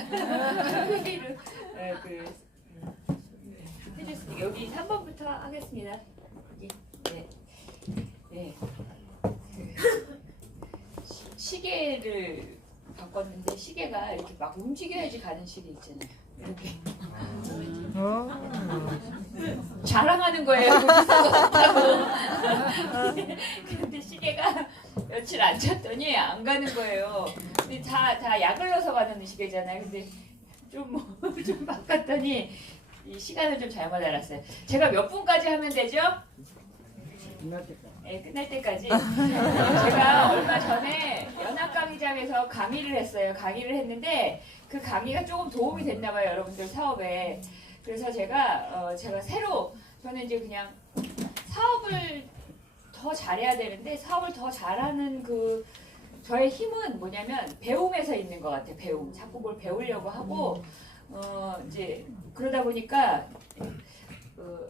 회의를 해줬으니까 여기 3번부터 하겠습니다. 여기. 네. 네. 시계를 바꿨는데 시계가 이렇게 막 움직여야지 가는 시계 있잖아요. 이렇게. 자랑하는 거예요. 근데 시계가 며칠 안 쳤더니 안 가는 거예요. 근데 다 약을 넣어서 가는 시계잖아요. 근데 좀 바꿨더니 이 시간을 좀 잘못 알았어요. 제가 몇 분까지 하면 되죠? 네, 끝날 때까지. 제가 얼마 전에 연합강의장에서 강의를 했어요. 강의를 했는데 그 강의가 조금 도움이 됐나 봐요, 여러분들 사업에. 그래서 제가 새로 저는 이제 그냥 사업을 더 잘해야 되는데 사업을 더 잘하는 그 저의 힘은 뭐냐면 배움에서 있는 것 같아요. 배움. 자꾸 뭘 배우려고 하고 이제 그러다 보니까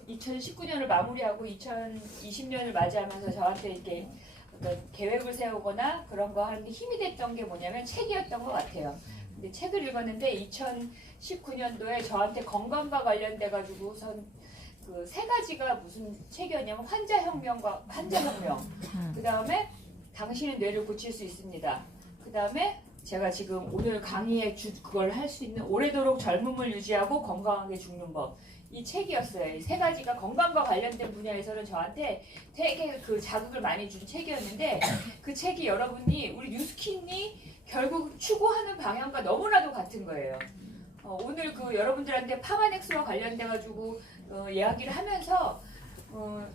2019년을 마무리하고 2020년을 맞이하면서 저한테 이렇게 어떤 계획을 세우거나 그런 거 하는 데 힘이 됐던 게 뭐냐면 책이었던 것 같아요. 근데 책을 읽었는데 2019년도에 저한테 건강과 관련돼 가지고선 그 세 가지가 무슨 책이었냐면 환자혁명과 환자혁명. 그 다음에 당신의 뇌를 고칠 수 있습니다. 그 다음에 제가 지금 오늘 강의에 그걸 할 수 있는 오래도록 젊음을 유지하고 건강하게 죽는 법. 이 책이었어요. 이 세 가지가 건강과 관련된 분야에서는 저한테 되게 그 자극을 많이 준 책이었는데 그 책이 여러분이 우리 뉴스킨이 결국 추구하는 방향과 너무나도 같은 거예요. 오늘 그 여러분들한테 파마넥스와 관련돼 가지고 이야기를 하면서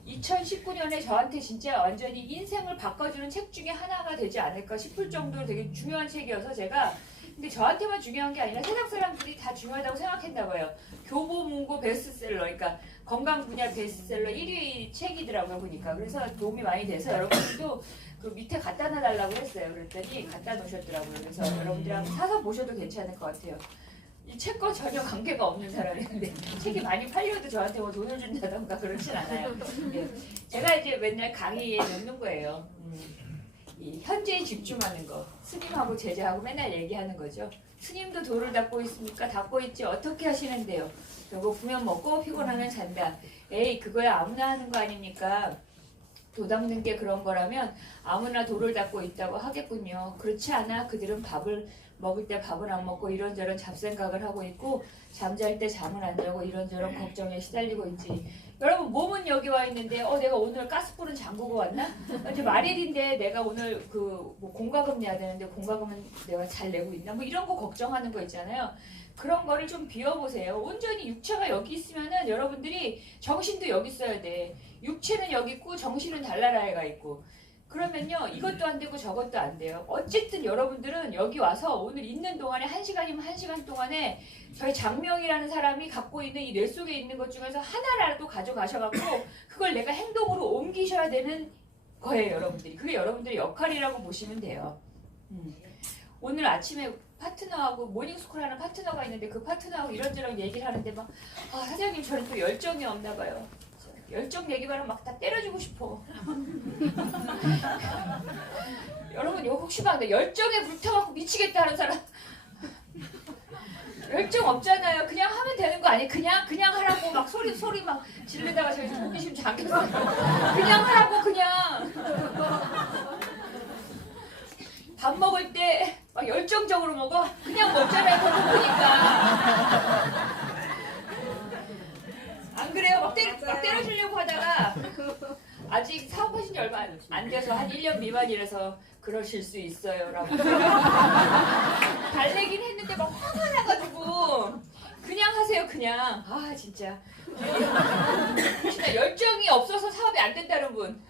2019년에 저한테 진짜 완전히 인생을 바꿔주는 책 중에 하나가 되지 않을까 싶을 정도로 되게 중요한 책이어서 제가 근데 저한테만 중요한 게 아니라 세상 사람들이 다 중요하다고 생각했나 봐요. 교보문고 베스트셀러, 그러니까 건강 분야 베스트셀러 1위 책이더라고요 보니까. 그래서 도움이 많이 돼서 여러분들도 그 밑에 갖다 놔달라고 했어요. 그랬더니 갖다 놓으셨더라고요. 그래서 여러분들 한번 사서 보셔도 괜찮을 것 같아요. 이 책과 전혀 관계가 없는 사람인데 책이 많이 팔려도 저한테 뭐 돈을 준다던가 그렇진 않아요. 예. 제가 이제 맨날 강의에 넣는 거예요. 이 현재에 집중하는 거. 스님하고 제자하고 맨날 얘기하는 거죠. 스님도 돌을 닦고 있습니까? 닦고 있지. 어떻게 하시는데요? 배고프면 먹고 피곤하면 잔다. 에이 그거야 아무나 하는 거 아닙니까? 도 닦는 게 그런 거라면 아무나 돌을 닦고 있다고 하겠군요. 그렇지 않아? 그들은 밥을 먹을 때 밥은 안 먹고 이런저런 잡생각을 하고 있고 잠잘 때 잠은 안 자고 이런저런 걱정에 시달리고 있지. 여러분 몸은 여기 와 있는데 내가 오늘 가스불은 잠그고 왔나? 이제 말일인데 내가 오늘 뭐 공과금 내야 되는데 공과금은 내가 잘 내고 있나? 뭐 이런 거 걱정하는 거 있잖아요. 그런 거를 좀 비워보세요. 온전히 육체가 여기 있으면은 여러분들이 정신도 여기 있어야 돼. 육체는 여기 있고 정신은 달나라에 가 있고. 그러면요 이것도 안 되고 저것도 안 돼요. 어쨌든 여러분들은 여기 와서 오늘 있는 동안에 1시간이면 1시간 동안에 저희 장명이라는 사람이 갖고 있는 이 뇌 속에 있는 것 중에서 하나라도 가져가셔갖고 그걸 내가 행동으로 옮기셔야 되는 거예요. 여러분들이. 그게 여러분들의 역할이라고 보시면 돼요. 오늘 아침에 파트너하고 모닝스쿨 하는 파트너가 있는데 그 파트너하고 이런저런 얘기를 하는데 막 사장님 저는 또 열정이 없나 봐요. 열정 얘기만 하면 막 다 때려주고 싶어. 여러분 이거 혹시 막 열정에 불타갖고 미치겠다 하는 사람 열정 없잖아요. 그냥 하면 되는 거 아니에요? 그냥 하라고 막 소리 막 지르다가 저희 호기심 잠겼어요. 그냥 하라고 그냥. 밥 먹을 때 막 열정적으로 먹어? 그냥 먹잖아요. 배고프니까. 안 그래요? 막 때려주려고 하다가 아직 사업하신 지 얼마 안 돼서 한 1년 미만이라서 그러실 수 있어요 라고 달래긴 했는데 막 화가 나가지고 그냥 하세요 그냥. 진짜 열정이 없어서 사업이 안 된다는 분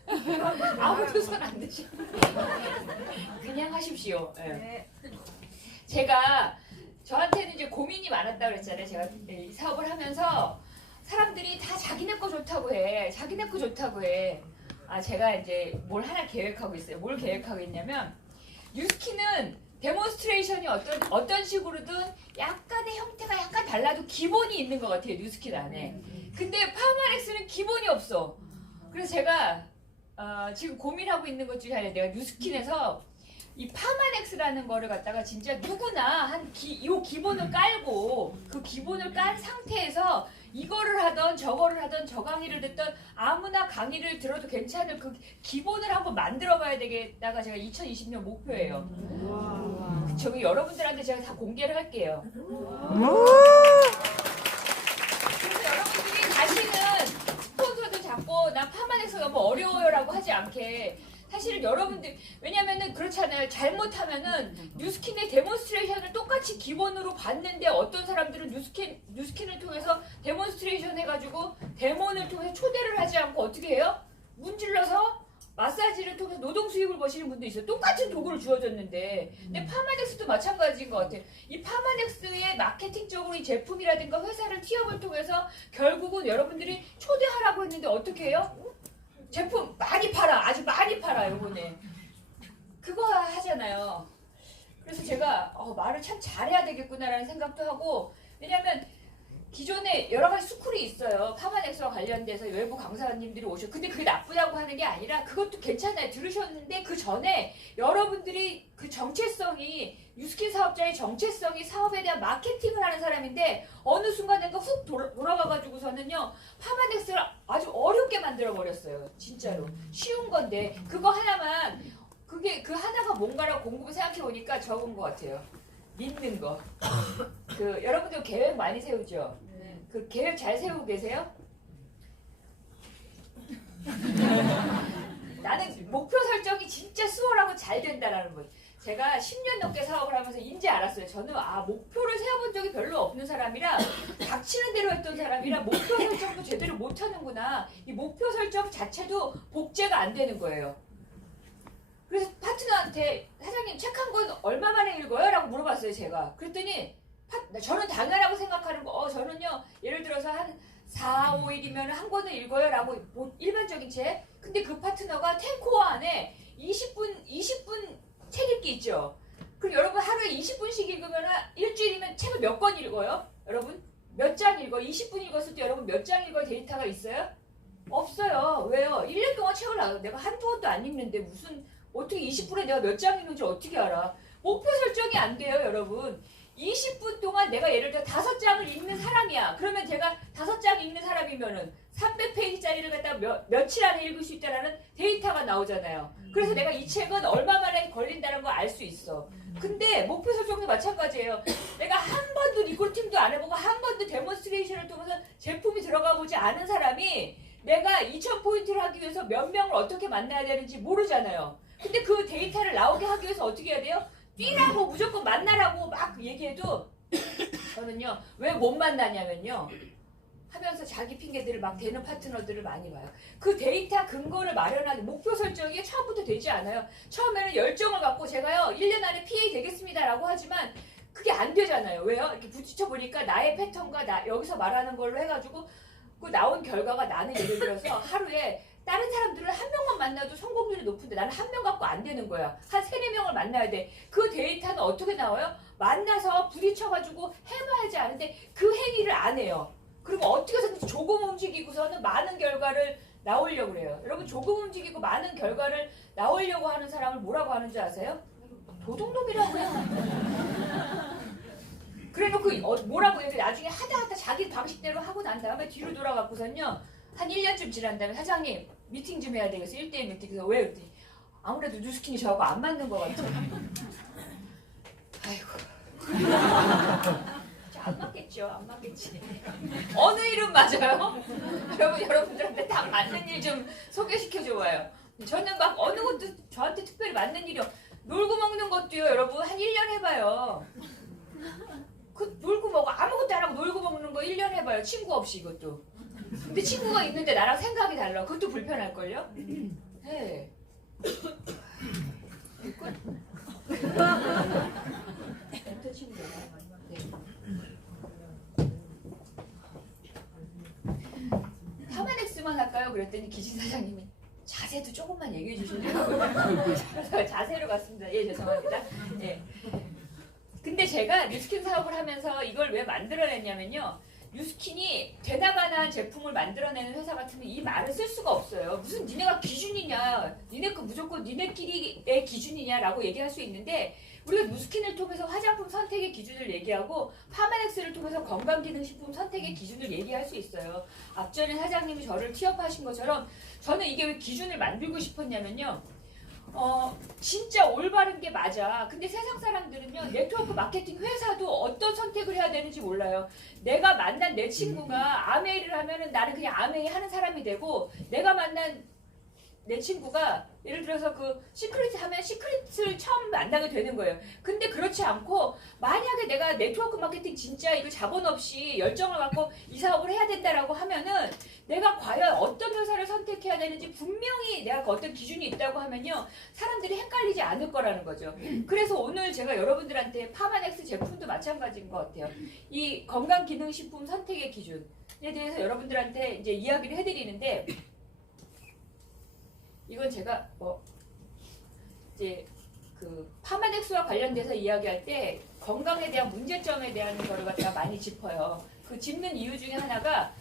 아무도 손 안 드시고 그냥 하십시오. 네. 제가 저한테는 이제 고민이 많았다고 그랬잖아요. 제가 이 사업을 하면서 사람들이 다 자기네 거 좋다고 해. 자기네 거 좋다고 해. 제가 이제 뭘 하나 계획하고 있어요. 뭘 계획하고 있냐면 뉴스킨은 데몬스트레이션이 어떤 식으로든 약간의 형태가 약간 달라도 기본이 있는 것 같아요. 뉴스킨 안에. 근데 파마렉스는 기본이 없어. 그래서 제가 지금 고민하고 있는 것 중에 하나 내가 뉴스킨에서 이 파마넥스라는 거를 갖다가 진짜 누구나 요 기본을 깔고 그 기본을 깐 상태에서 이거를 하던 저거를 하던 저 강의를 듣던 아무나 강의를 들어도 괜찮을 그 기본을 한번 만들어 봐야 되겠다가 제가 2020년 목표예요. 저기 여러분들한테 제가 다 공개를 할게요. 그래서 여러분들이 다시는 스폰서도 잡고 난 파마넥스가 너무 어려워요라고 하지 않게 사실은 여러분들 왜냐면은 그렇잖아요. 잘못하면은 뉴스킨의 데몬스트레이션을 똑같이 기본으로 봤는데 어떤 사람들은 뉴스킨을 통해서 데몬스트레이션 해가지고 데몬을 통해서 초대를 하지 않고 어떻게 해요? 문질러서 마사지를 통해서 노동 수입을 버시는 분도 있어요. 똑같은 도구를 주어졌는데 근데 파마넥스도 마찬가지인 것 같아요. 이 파마넥스의 마케팅적으로 이 제품이라든가 회사를 티업을 통해서 결국은 여러분들이 초대하라고 했는데 어떻게 해요? 제품 많이 팔아. 아주 많이 팔아 요번에. 그거 하잖아요. 그래서 제가 말을 참 잘해야 되겠구나라는 생각도 하고 왜냐면 기존에 여러 가지 스쿨이 있어요. 파마넥스와 관련돼서 외부 강사님들이 오셔. 근데 그게 나쁘다고 하는 게 아니라 그것도 괜찮아요. 들으셨는데 그 전에 여러분들이 그 정체성이 뉴스킨 사업자의 정체성이 사업에 대한 마케팅을 하는 사람인데 어느 순간인가 훅 돌아가가지고서는요 파마넥스를 아주 어렵게 만들어 버렸어요. 진짜로 쉬운 건데 그거 하나만 그게 그 하나가 뭔가라고 공부를 생각해 보니까 적은 것 같아요. 믿는 거. 그 여러분들 계획 많이 세우죠? 그 계획 잘 세우고 계세요? 나는 목표 설정이 진짜 수월하고 잘 된다라는 거. 제가 10년 넘게 사업을 하면서 인지 알았어요. 저는 목표를 세워본 적이 별로 없는 사람이라 닥치는 대로 했던 사람이라 목표 설정도 제대로 못하는구나. 이 목표 설정 자체도 복제가 안 되는 거예요. 그래서 파트너한테 사장님 책 한 권 얼마 만에 읽어요? 라고 물어봤어요. 제가. 그랬더니 저는 당연하고 생각하는 거 저는요 예를 들어서 한 4, 5일이면 한 권을 읽어요 라고 일반적인 책. 근데 그 파트너가 10코어 안에 20분 책 읽기 있죠. 그럼 여러분 하루에 20분씩 읽으면 일주일이면 책을 몇 권 읽어요? 여러분 몇 장 읽어요? 20분 읽었을 때 여러분 몇 장 읽어야 데이터가 있어요? 없어요. 왜요? 1년 동안 책을 내가 한두 권도 안 읽는데 무슨 어떻게 20분에 내가 몇 장 읽는지 어떻게 알아? 목표 설정이 안 돼요, 여러분. 20분 동안 내가 예를 들어 5장을 읽는 사람이야. 그러면 제가 5장 읽는 사람이면은 300페이지짜리를 갖다가 며칠 안에 읽을 수 있다라는 데이터가 나오잖아요. 그래서 내가 이 책은 얼마 만에 걸린다는 걸 알 수 있어. 근데 목표 설정도 마찬가지예요. 내가 한 번도 리크루팅도 안 해보고 한 번도 데몬스트레이션을 통해서 제품이 들어가 보지 않은 사람이 내가 2000포인트를 하기 위해서 몇 명을 어떻게 만나야 되는지 모르잖아요. 근데 그 데이터를 나오게 하기 위해서 어떻게 해야 돼요? 뛰라고 무조건 만나라고 막 얘기해도 저는요 왜 못 만나냐면요 하면서 자기 핑계들을 막 대는 파트너들을 많이 봐요. 그 데이터 근거를 마련하는 목표 설정이 처음부터 되지 않아요. 처음에는 열정을 갖고 제가요 1년 안에 PA 되겠습니다 라고 하지만 그게 안 되잖아요. 왜요? 이렇게 부딪혀 보니까 나의 패턴과 여기서 말하는 걸로 해가지고 그 나온 결과가 나는 예를 들어서 하루에 다른 사람들은 한 명만 만나도 성공률이 높은데 나는 한 명 갖고 안 되는 거야. 한 3-4명을 만나야 돼. 그 데이터는 어떻게 나와요? 만나서 부딪혀가지고 해봐야지 아는데 그 행위를 안 해요. 그리고 어떻게 해서든지 조금 움직이고서는 많은 결과를 나오려고 그래요. 여러분 조금 움직이고 많은 결과를 나오려고 하는 사람을 뭐라고 하는 줄 아세요? 도둑놈이라고 해요. 그래놓고 뭐라고 해요? 나중에 하다 자기 방식대로 하고 난 다음에 뒤로 돌아가고선요. 한 1년쯤 지난 다음에 사장님 미팅 좀 해야 되겠어. 1대1 미팅. 그래서 왜? 그랬더니 아무래도 뉴스킨이 저하고 안 맞는 것 같아. 아이고. 안 맞겠죠. 안 맞겠지. 어느 일은 맞아요? 여러분들한테 다 맞는 일 좀 소개시켜줘봐요. 저는 막 어느 것도 저한테 특별히 맞는 일이요. 놀고 먹는 것도요. 여러분 한 1년 해봐요. 그 놀고 먹고 아무것도 안 하고 놀고 먹는 거 1년 해봐요. 친구 없이 이것도. 근데 친구가 있는데 나랑 생각이 달라. 그것도 불편할걸요? 네. 엔터 친구. 네. 파마넥스만 할까요? 그랬더니 기신사장님이 자세도 조금만 얘기해 주실래요? 그래서 자세로 갔습니다. 예, 죄송합니다. 예. 근데 제가 뉴스킨 사업을 하면서 이걸 왜 만들어냈냐면요. 뉴스킨이 되나가나한 제품을 만들어내는 회사 같으면 이 말을 쓸 수가 없어요. 무슨 니네가 기준이냐, 니네 그 무조건 니네끼리의 기준이냐라고 얘기할 수 있는데 우리가 뉴스킨을 통해서 화장품 선택의 기준을 얘기하고 파마넥스를 통해서 건강기능식품 선택의 기준을 얘기할 수 있어요. 앞전에 사장님이 저를 취업하신 것처럼 저는 이게 왜 기준을 만들고 싶었냐면요. 진짜 올바른 게 맞아. 근데 세상 사람들은요, 네트워크 마케팅 회사도 어떤 선택을 해야 되는지 몰라요. 내가 만난 내 친구가 아메이를 하면은 나는 그냥 아메이 하는 사람이 되고, 내가 만난 내 친구가 예를 들어서 그 시크릿 하면 시크릿을 처음 만나게 되는 거예요. 근데 그렇지 않고 만약에 내가 네트워크 마케팅 진짜 이거 자본 없이 열정을 갖고 이 사업을 해야 된다라고 하면은 내가 과연 어떤 회사를 선택해야 되는지 분명히 내가 어떤 기준이 있다고 하면요. 사람들이 헷갈리지 않을 거라는 거죠. 그래서 오늘 제가 여러분들한테 파마넥스 제품도 마찬가지인 것 같아요. 이 건강기능식품 선택의 기준에 대해서 여러분들한테 이제 이야기를 해드리는데 이건 제가 이제 그 파마넥스와 관련돼서 이야기할 때 건강에 대한 문제점에 대한 거를 갖다 많이 짚어요. 그 짚는 이유 중에 하나가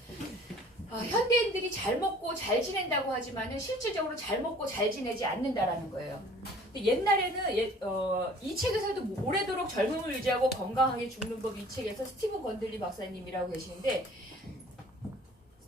현대인들이 잘 먹고 잘 지낸다고 하지만은 실질적으로 잘 먹고 잘 지내지 않는다라는 거예요. 근데 옛날에는 이 책에서도 오래도록 젊음을 유지하고 건강하게 죽는 법 이 책에서 스티브 건들리 박사님이라고 계시는데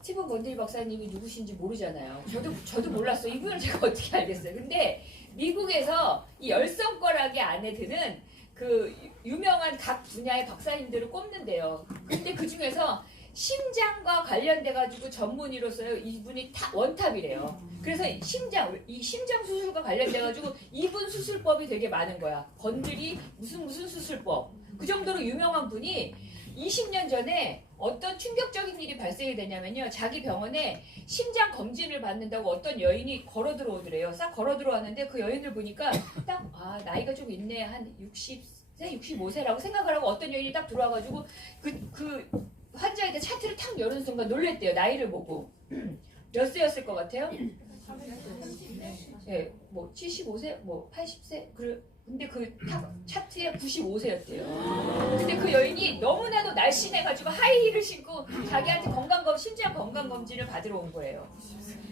스티븐 건들리 박사님이 누구신지 모르잖아요. 저도 몰랐어요. 이분을 제가 어떻게 알겠어요. 근데 미국에서 이 열성거라기 안에 드는 그 유명한 각 분야의 박사님들을 꼽는데요. 근데 그 중에서 심장과 관련돼가지고 전문의로서요. 이분이 원탑이래요. 그래서 이 심장 수술과 관련돼가지고 이분 수술법이 되게 많은 거야. 건들이 무슨 수술법. 그 정도로 유명한 분이 20년 전에 어떤 충격적인 일이 발생이 되냐면요. 자기 병원에 심장 검진을 받는다고 어떤 여인이 걸어 들어오더래요. 싹 걸어 들어왔는데 그 여인을 보니까 딱 나이가 좀 있네. 한 60세, 65세라고 생각을 하고 어떤 여인이 딱 들어와가지고 그 환자에 대해 차트를 탁 여는 순간 놀랬대요. 나이를 보고. 몇 세였을 것 같아요? 네, 뭐 75세, 뭐 80세. 근데 그 차트에 95세였대요. 근데 그 여인이 너무나도 날씬해가지고 하이힐을 신고 자기한테 심장 건강검진을 받으러 온 거예요.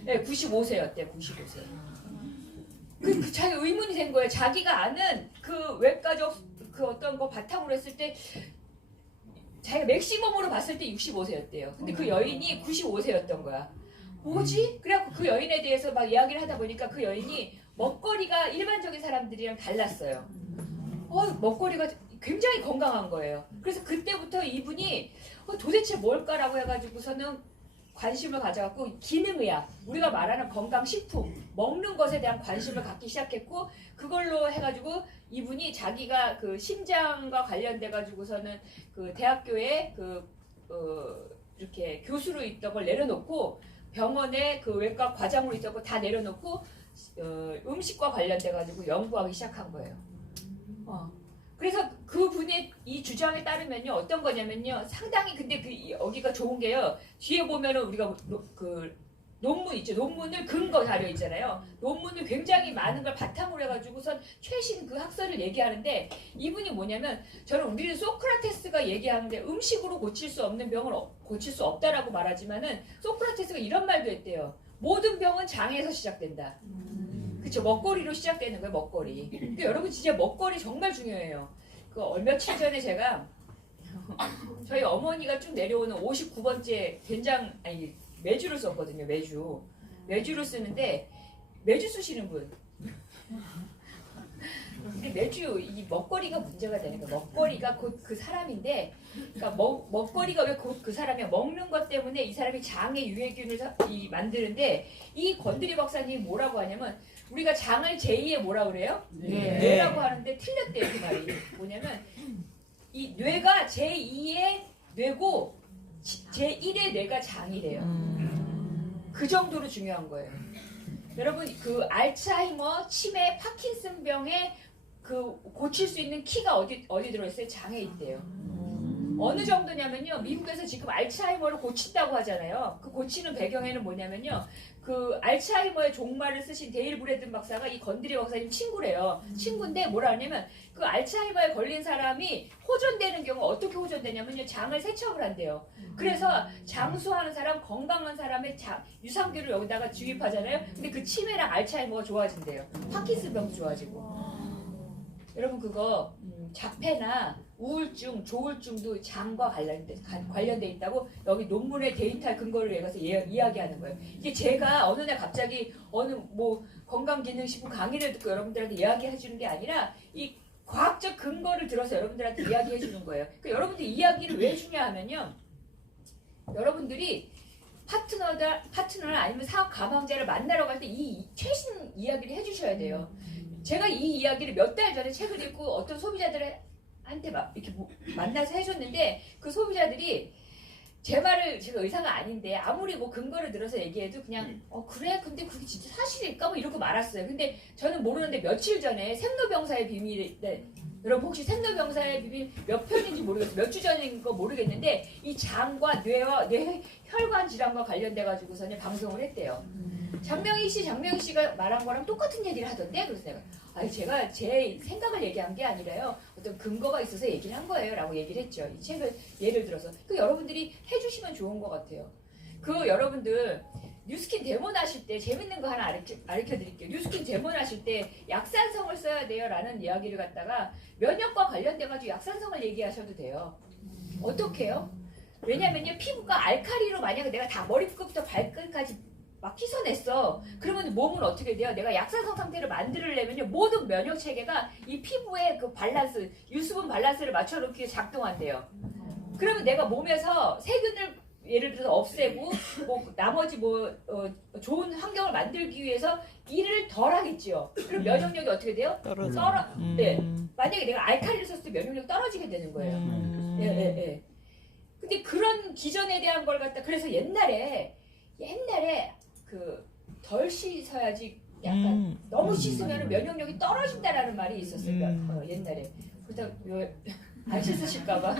네, 95세였대요. 95세. 그 자기 의문이 된 거예요. 자기가 아는 그 외과적 그 어떤 거 바탕으로 했을 때 자기가 맥시멈으로 봤을 때 65세였대요. 근데 그 여인이 95세였던 거야. 뭐지? 그래갖고 그 여인에 대해서 막 이야기를 하다 보니까 그 여인이 먹거리가 일반적인 사람들이랑 달랐어요. 먹거리가 굉장히 건강한 거예요. 그래서 그때부터 이분이 도대체 뭘까라고 해가지고서는 관심을 가져갖고 기능의학, 우리가 말하는 건강식품, 먹는 것에 대한 관심을 갖기 시작했고 그걸로 해가지고 이분이 자기가 그 심장과 관련돼가지고서는 그 대학교에 이렇게 교수로 있던 걸 내려놓고 병원에 그 외과 과장으로 있던 거 다 내려놓고 음식과 관련돼가지고 연구하기 시작한 거예요. 그래서 그분의 이 주장에 따르면요 어떤 거냐면요 상당히 근데 여기가 좋은 게요 뒤에 보면은 우리가 그 논문 있죠. 논문을 근거 자료 있잖아요. 논문을 굉장히 많은 걸 바탕으로 해가지고선 최신 그 학설을 얘기하는데 이분이 뭐냐면 우리는 소크라테스가 얘기하는데 음식으로 고칠 수 없는 병을 고칠 수 없다라고 말하지만은 소크라테스가 이런 말도 했대요. 모든 병은 장에서 시작된다. 그쵸, 먹거리로 시작되는 거예요. 먹거리. 근데 여러분 진짜 먹거리 정말 중요해요. 며칠 전에 제가 저희 어머니가 쭉 내려오는 59번째 매주를 썼거든요. 매주를 쓰는데 매주 쓰시는 분. 근데 매주 이 먹거리가 문제가 되는 거예요. 먹거리가 곧 그 사람인데, 그러니까 먹거리가 왜 곧 그 사람이야? 먹는 것 때문에 이 사람이 장의 유해균을 만드는데 이 건드리 박사님이 뭐라고 하냐면 우리가 장을 제2의 뭐라 그래요? 뇌라고 하는데 틀렸대요. 그 말이 뭐냐면 이 뇌가 제2의 뇌고 제1의 뇌가 장이래요. 그 정도로 중요한 거예요. 여러분 그 알츠하이머, 치매, 파킨슨병에 그 고칠 수 있는 키가 어디 들어있어요? 장에 있대요. 어느 정도냐면요. 미국에서 지금 알츠하이머를 고친다고 하잖아요. 그 고치는 배경에는 뭐냐면요. 그 알츠하이머의 종말을 쓰신 데일 브래든 박사가 이 건드리 박사님 친구래요. 친구인데 뭐라 하냐면 그 알츠하이머에 걸린 사람이 호전되는 경우 어떻게 호전되냐면요. 장을 세척을 한대요. 그래서 장수하는 사람, 건강한 사람의 유산균을 여기다가 주입하잖아요. 근데 그 치매랑 알츠하이머가 좋아진대요. 파킨슨병도 좋아지고. 여러분 그거 자폐나 우울증, 조울증도 장과 관련돼 있다고 여기 논문의 데이터 근거를 내가서 이야기하는 거예요. 이게 제가 어느 날 갑자기 어느 뭐 건강기능식품 강의를 듣고 여러분들한테 이야기해 주는 게 아니라 이 과학적 근거를 들어서 여러분들한테 이야기해 주는 거예요. 그러니까 여러분들 이야기를 왜 주냐 하면요. 여러분들이 파트너를 아니면 사업 가망자를 만나러 갈 때 이 최신 이야기를 해주셔야 돼요. 제가 이 이야기를 몇 달 전에 책을 읽고 어떤 소비자들한테 막 이렇게 만나서 해줬는데 그 소비자들이 제 말을 제가 의사가 아닌데 아무리 뭐 근거를 들어서 얘기해도 그냥 그래 근데 그게 진짜 사실일까 뭐 이러고 말았어요. 근데 저는 모르는데 며칠 전에 생로병사의 비밀 여러분 혹시 생로병사의 비밀 몇 편인지 모르겠어요. 몇 주 전인 거 모르겠는데 이 장과 뇌와 뇌 혈관 질환과 관련돼 가지고서는 방송을 했대요. 장명희 씨가 말한 거랑 똑같은 얘기를 하던데 그래서 제가 제 생각을 얘기한 게 아니라요. 어떤 근거가 있어서 얘기를 한 거예요. 라고 얘기를 했죠. 이 책을 예를 들어서. 그 여러분들이 해주시면 좋은 것 같아요. 그 여러분들 뉴스킨 데몬 하실 때 재밌는 거 하나 가르쳐 드릴게요. 뉴스킨 데몬 하실 때 약산성을 써야 돼요. 라는 이야기를 갖다가 면역과 관련돼가지고 약산성을 얘기하셔도 돼요. 어떻게 해요? 왜냐면요. 피부가 알칼리로 만약에 내가 다 머리끝부터 발끝까지 막 씻어냈어. 그러면 몸은 어떻게 돼요? 내가 약산성 상태를 만들려면요. 모든 면역 체계가 이 피부의 그 밸런스, 유수분 밸런스를 맞춰놓기 위해 작동한대요. 그러면 내가 몸에서 세균을 예를 들어서 없애고 뭐 나머지 좋은 환경을 만들기 위해서 일을 덜 하겠지요. 그럼 면역력이 어떻게 돼요? 네. 만약에 내가 알칼리를 썼을 때 면역력 떨어지게 되는 거예요. 예. 근데 그런 기전에 대한 걸 갖다 그래서 옛날에 그 덜 씻어야지 약간 너무 씻으면 면역력이 떨어진다라는 말이 있었어요. 옛날에. 그렇다 안 씻으실까봐.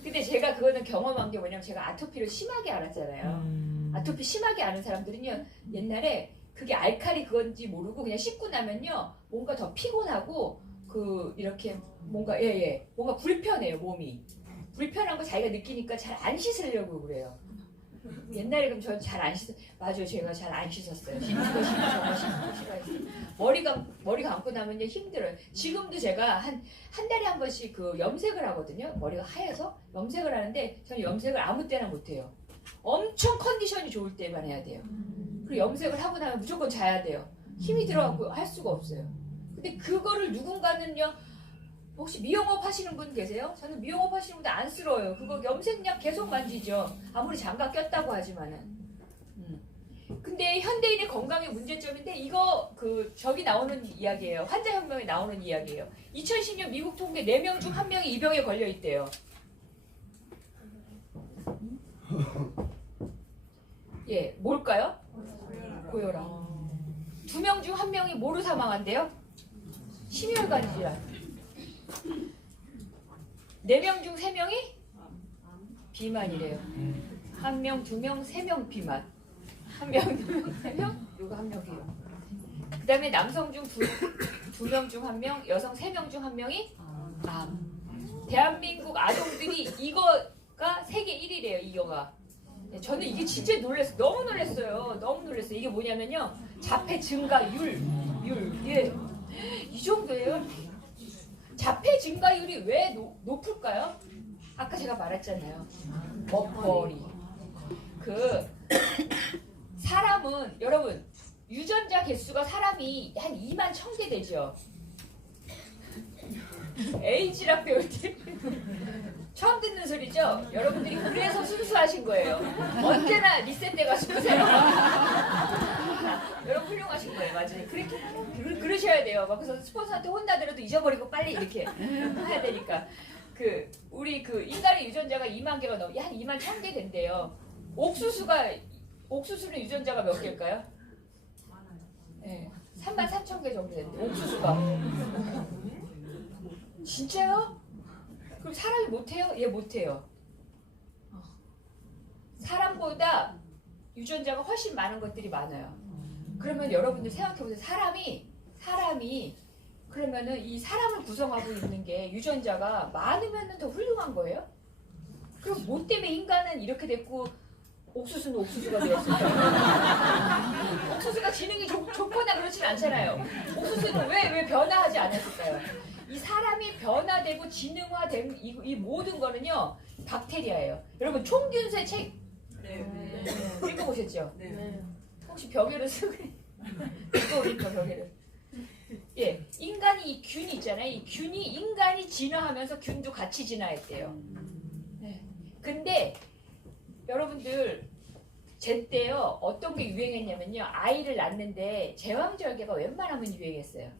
근데 제가 그거는 경험한 게 뭐냐면 제가 아토피를 심하게 앓았잖아요. 아토피 심하게 앓은 사람들은요 옛날에 그게 알칼리 그건지 모르고 그냥 씻고 나면요 뭔가 더 피곤하고 그 이렇게 뭔가 뭔가 불편해요 몸이. 불편한 거 자기가 느끼니까 잘 안 씻으려고 그래요. 옛날에 그럼 저는 잘 안 씻었어요. 맞아요. 제가 잘 안 씻었어요. 씻는 거 싫어했어요. 머리 감고 나면요 힘들어요. 지금도 제가 한 달에 한 번씩 그 염색을 하거든요. 머리가 하얘서 염색을 하는데 저는 염색을 아무 때나 못해요. 엄청 컨디션이 좋을 때만 해야 돼요. 그리고 염색을 하고 나면 무조건 자야 돼요. 힘이 들어가고 할 수가 없어요. 근데 그거를 누군가는요 혹시 미용업 하시는 분 계세요? 저는 미용업 하시는 분들 안쓰러워요. 그거 염색약 계속 만지죠. 아무리 장갑 꼈다고 하지만은. 근데 현대인의 건강의 문제점인데 이거 저기 나오는 이야기예요. 환자혁명에 나오는 이야기예요. 2010년 미국 통계 4명 중 1명이 이 병에 걸려 있대요. 예, 뭘까요? 고혈압. 2명 중 1명이 뭐로 사망한대요? 심혈관 질환. 4명 중 3명이 비만이래요. 1명, 2명, 3명 비만. 1명, 2명, 3명? 누가 1명 비만. 그 다음에 남성 중 2명 중 1명, 여성 3명 중 1명이 암. 대한민국 아동들이 이거가 세계 1위래요. 이거가. 저는 이게 진짜 놀랐어요. 너무 놀랐어요. 이게 뭐냐면요. 자폐 증가율. 예. 이 정도예요. 자폐 증가율이 왜 높을까요? 아까 제가 말했잖아요. 먹거리. 사람은 여러분 유전자 개수가 사람이 한 2만 1000개 되죠. 에이지락 배울 때 처음 듣는 소리죠? 여러분들이 그래서 순수하신 거예요. 언제나 리셋돼가지고 새로 여러분 훌륭하신 거예요. 맞아요. 그러셔야 돼요. 막 그래서 스폰서한테 혼나더라도 잊어버리고 빨리 이렇게 해야 되니까. 우리 인간의 유전자가 2만 개가 한 2만 1000개 된대요. 옥수수는 유전자가 몇 개일까요? 네, 3만 3천 개 정도 된대요. 옥수수가. 진짜요? 그럼 사람이 못해요? 얘 못해요. 사람보다 유전자가 훨씬 많은 것들이 많아요. 그러면 여러분들 생각해보세요. 사람이 그러면은 이 사람을 구성하고 있는 게 유전자가 많으면 더 훌륭한 거예요? 그럼 뭐 때문에 인간은 이렇게 됐고 옥수수는 옥수수가 되었을까요? 옥수수가 지능이 좋거나 그렇진 않잖아요. 옥수수는 왜 변화하지 않았을까요? 이 사람이 변화되고 지능화된 이 모든 거는요 박테리아예요. 여러분 총균세 책 읽어보셨죠? 네. 혹시 벽에를 쓰고 읽어보니까 벽에를 예, 인간이 이 균이 있잖아요. 이 균이 인간이 진화하면서 균도 같이 진화했대요. 네. 근데 여러분들 제때요 어떤 게 유행했냐면요 아이를 낳는데 제왕절개가 웬만하면 유행했어요.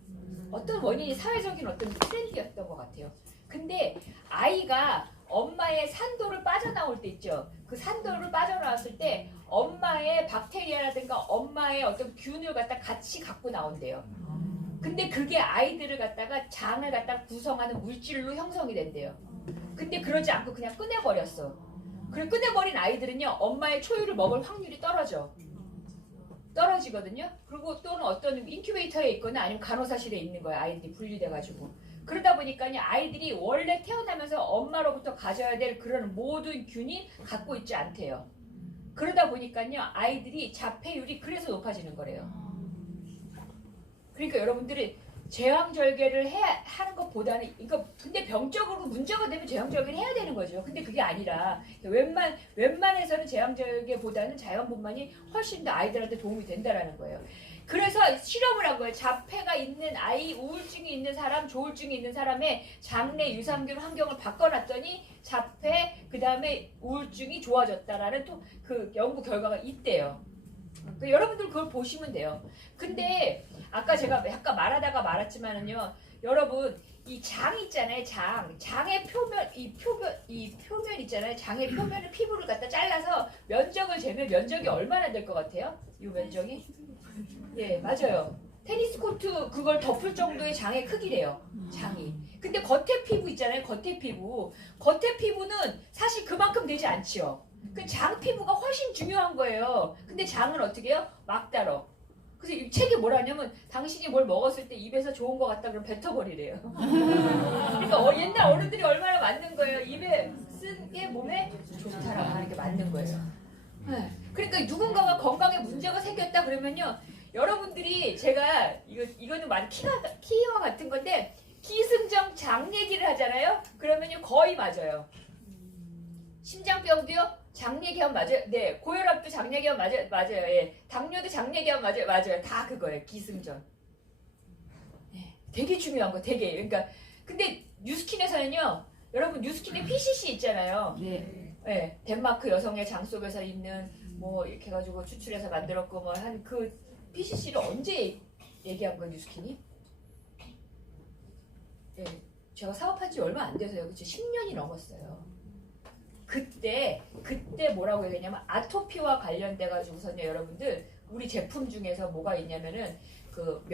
어떤 원인이 사회적인 어떤 트렌드였던 것 같아요. 근데 아이가 엄마의 산도를 빠져나올 때 있죠. 그 산도를 빠져나왔을 때 엄마의 박테리아라든가 엄마의 어떤 균을 갖다 같이 갖고 나온대요. 근데 그게 아이들을 갖다가 장을 갖다가 구성하는 물질로 형성이 된대요. 근데 그러지 않고 그냥 꺼내버렸어. 그래 꺼내버린 아이들은요 엄마의 초유를 먹을 확률이 떨어지거든요. 그리고 또는 어떤 인큐베이터에 있거나 아니면 간호사실에 있는 거예요. 아이들이 분리돼가지고. 그러다 보니까요 아이들이 원래 태어나면서 엄마로부터 가져야 될 그런 모든 균이 갖고 있지 않대요. 그러다 보니까요 아이들이 자폐율이 그래서 높아지는 거래요. 그러니까 여러분들이 제왕절개를 하는 것보다는 이거 근데 병적으로 문제가 되면 제왕절개를 해야 되는 거죠. 근데 그게 아니라 웬만해서는 제왕절개보다는 자연분만이 훨씬 더 아이들한테 도움이 된다라는 거예요. 그래서 실험을 한 거예요. 자폐가 있는 아이, 우울증이 있는 사람, 조울증이 있는 사람의 장내 유산균 환경을 바꿔놨더니 자폐 그 다음에 우울증이 좋아졌다라는 또 그 연구 결과가 있대요. 그러니까 여러분들 그걸 보시면 돼요. 근데 아까 제가 약간 말하다가 말았지만은요, 여러분 이 장 있잖아요, 장의 표면 이 표면 있잖아요, 장의 표면을 피부를 갖다 잘라서 면적을 재면 면적이 얼마나 될 것 같아요? 이 면적이? 예, 맞아요. 테니스 코트 그걸 덮을 정도의 장의 크기래요, 장이. 근데 겉에 피부 있잖아요, 겉에 피부는 사실 그만큼 되지 않지요. 그 장 피부가 훨씬 중요한 거예요. 근데 장은 어떻게 해요? 막다러. 그래서 이 책이 뭐라냐면 당신이 뭘 먹었을 때 입에서 좋은 거 같다 그러면 뱉어버리래요. 그러니까 옛날 어른들이 얼마나 맞는 거예요. 입에 쓴 게 몸에 좋다라고 하는 게 맞는 거예요. 네. 그러니까 누군가가 건강에 문제가 생겼다 그러면요. 여러분들이 제가 이거는 많이 키와 같은 건데 기승전 장 얘기를 하잖아요. 그러면요 거의 맞아요. 심장병도요. 장 얘기하면 맞아요. 네, 고혈압도 장 얘기하면 맞아요. 예, 당뇨도 장 얘기하면 맞아요. 다 그거예요. 기승전. 예, 되게 중요한 거, 되게. 그러니까 근데 뉴스킨에서는요, 여러분 뉴스킨에 PCC 있잖아요. 네. 예, 덴마크 여성의 장 속에서 있는 뭐 이렇게 해가지고 추출해서 만들었고 뭐 한 그 PCC를 언제 얘기한 거예요, 뉴스킨이? 예, 제가 사업한 지 얼마 안 돼서요. 그치? 10년이 넘었어요. 그때 뭐라고 해야 되냐면 아토피와 관련돼 가지고서는 여러분들 우리 제품 중에서 뭐가 있냐면은 그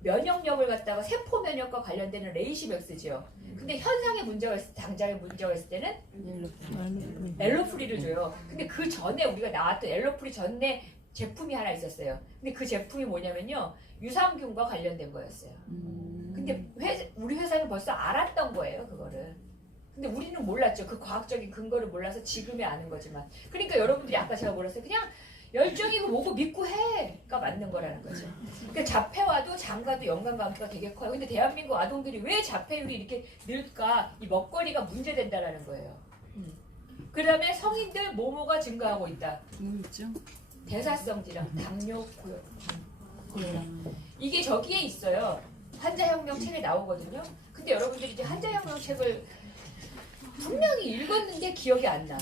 면역력을 갖다가 세포 면역과 관련되는 레이시백스죠. 근데 현상의 문제가 있을 때 당장의 문제가 있을 때는 엘로프리를 줘요. 근데 그 전에 우리가 나왔던 엘로프리 전에 제품이 하나 있었어요. 근데 그 제품이 뭐냐면요 유산균과 관련된 거였어요. 근데 우리 회사는 벌써 알았던 거예요 그거를. 근데 우리는 몰랐죠. 그 과학적인 근거를 몰라서 지금에 아는 거지만. 그러니까 여러분들이 아까 제가 뭐랬어요. 그냥 열정이고 뭐고 믿고 해가 맞는 거라는 거죠. 그러니까 자폐와도 장과도 연관관계가 되게 커요. 근데 대한민국 아동들이 왜 자폐율이 이렇게 늘까? 이 먹거리가 문제된다라는 거예요. 그 다음에 성인들 모모가 증가하고 있다. 있죠? 대사성 질환, 당뇨, 고혈압. 이게 저기에 있어요. 환자혁명 책에 나오거든요. 근데 여러분들이 이제 환자혁명 책을 분명히 읽었는데 기억이 안 나.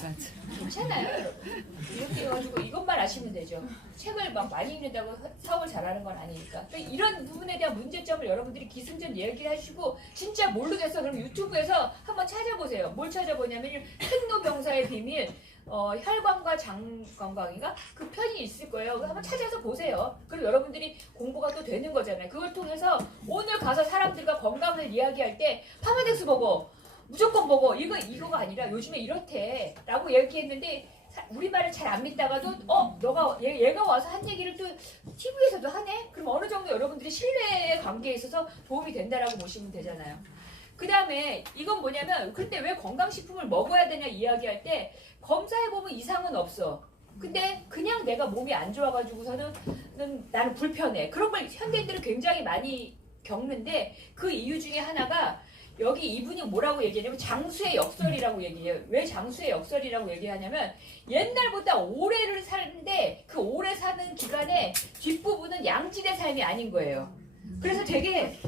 괜찮아요, 여러분. 이렇게 해가지고 이것만 아시면 되죠. 책을 막 많이 읽는다고 사업을 잘하는 건 아니니까. 그러니까 이런 부분에 대한 문제점을 여러분들이 기승전 얘기를 하시고 진짜 모르겠어. 그럼 유튜브에서 한번 찾아보세요. 뭘 찾아보냐면 생로병사의 비밀, 혈관과 장 건강인가? 그 편이 있을 거예요. 한번 찾아서 보세요. 그럼 여러분들이 공부가 또 되는 거잖아요. 그걸 통해서 오늘 가서 사람들과 건강을 이야기할 때 파마덱스 보고 무조건 먹어. 이거가 아니라 요즘에 이렇대 라고 얘기했는데 우리 말을 잘 안 믿다가도 너가 얘가 와서 한 얘기를 또 TV에서도 하네? 그럼 어느 정도 여러분들이 신뢰의 관계에 있어서 도움이 된다라고 보시면 되잖아요. 그 다음에 이건 뭐냐면 근데 왜 건강식품을 먹어야 되냐 이야기할 때 검사해보면 이상은 없어. 근데 그냥 내가 몸이 안 좋아가지고서는 나는 불편해. 그런 걸 현대인들은 굉장히 많이 겪는데 그 이유 중에 하나가 여기 이분이 뭐라고 얘기하냐면 장수의 역설이라고 얘기해요. 왜 장수의 역설이라고 얘기하냐면 옛날보다 오래를 사는데 그 오래 사는 기간에 뒷부분은 양질의 삶이 아닌 거예요. 그래서 되게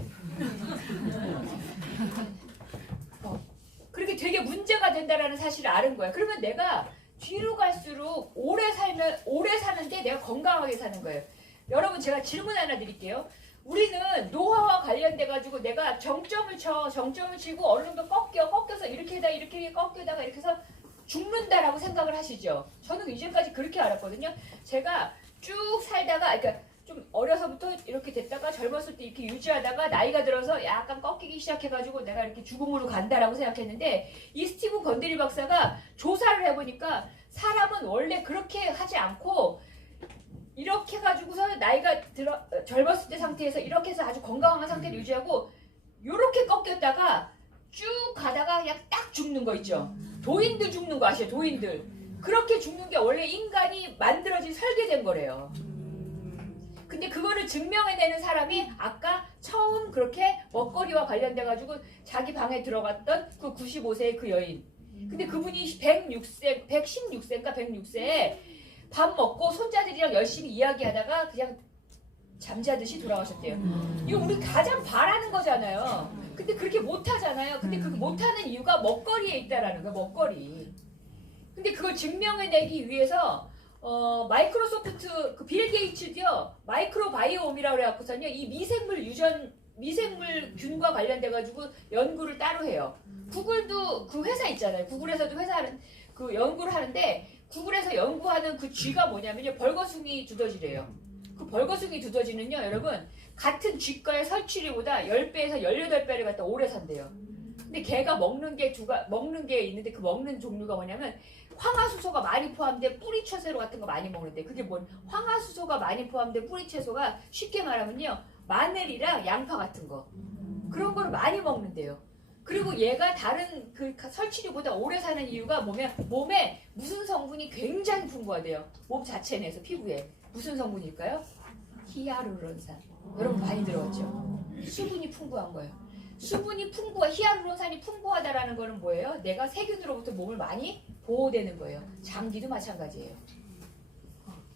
그렇게 되게 문제가 된다라는 사실을 아는 거야. 그러면 내가 뒤로 갈수록 오래 사는데 내가 건강하게 사는 거예요. 여러분 제가 질문 하나 드릴게요. 우리는 노화와 관련돼 가지고 내가 정점을 치고 어느 정도 꺾여서 이렇게 꺾여다가 이렇게 해서 죽는다라고 생각을 하시죠. 저는 이제까지 그렇게 알았거든요. 제가 쭉 살다가 그러니까 좀 어려서부터 이렇게 됐다가 젊었을 때 이렇게 유지하다가 나이가 들어서 약간 꺾이기 시작해가지고 내가 이렇게 죽음으로 간다라고 생각했는데 이 스티븐 건드리 박사가 조사를 해보니까 사람은 원래 그렇게 하지 않고 이렇게 해가지고서 나이가 젊었을 때 상태에서 이렇게 해서 아주 건강한 상태를 유지하고 요렇게 꺾였다가 쭉 가다가 그냥 딱 죽는 거 있죠. 도인들 죽는 거 아시죠? 도인들. 그렇게 죽는 게 원래 인간이 만들어진 설계된 거래요. 근데 그거를 증명해내는 사람이 아까 처음 그렇게 먹거리와 관련돼가지고 자기 방에 들어갔던 그 95세의 그 여인. 근데 그분이 116세인가 106세에 밥 먹고 손자들이랑 열심히 이야기하다가 그냥 잠자듯이 돌아가셨대요. 이거 우리 가장 바라는 거잖아요. 근데 그렇게 못하잖아요. 근데 그 못하는 이유가 먹거리에 있다라는 거예요. 먹거리. 근데 그걸 증명해내기 위해서 마이크로소프트 그 빌 게이츠도요 마이크로바이옴이라고 그래갖고서는요 이 미생물균과 관련돼가지고 연구를 따로 해요. 구글도 그 회사 있잖아요. 구글에서도 그 연구를 하는데 구글에서 연구하는 그 쥐가 뭐냐면요 벌거숭이 두더지래요. 그 벌거숭이 두더지는요 여러분 같은 쥐과의 설치류보다 10배에서 18배를 갖다 오래 산대요. 근데 걔가 먹는 게 있는데 그 먹는 종류가 뭐냐면 황화수소가 많이 포함된 뿌리채소 같은 거 많이 먹는데 그게 황화수소가 많이 포함된 뿌리채소가 쉽게 말하면요 마늘이랑 양파 같은 거 그런 거를 많이 먹는데요. 그리고 얘가 다른 그 설치류보다 오래 사는 이유가 몸에 무슨 성분이 굉장히 풍부하대요. 몸 자체 내에서 피부에 무슨 성분일까요? 히아루론산. 여러분 많이 들어봤죠? 수분이 풍부한 거예요. 히아루론산이 풍부하다라는 거는 뭐예요? 내가 세균으로부터 몸을 많이 보호되는 거예요. 장기도 마찬가지예요.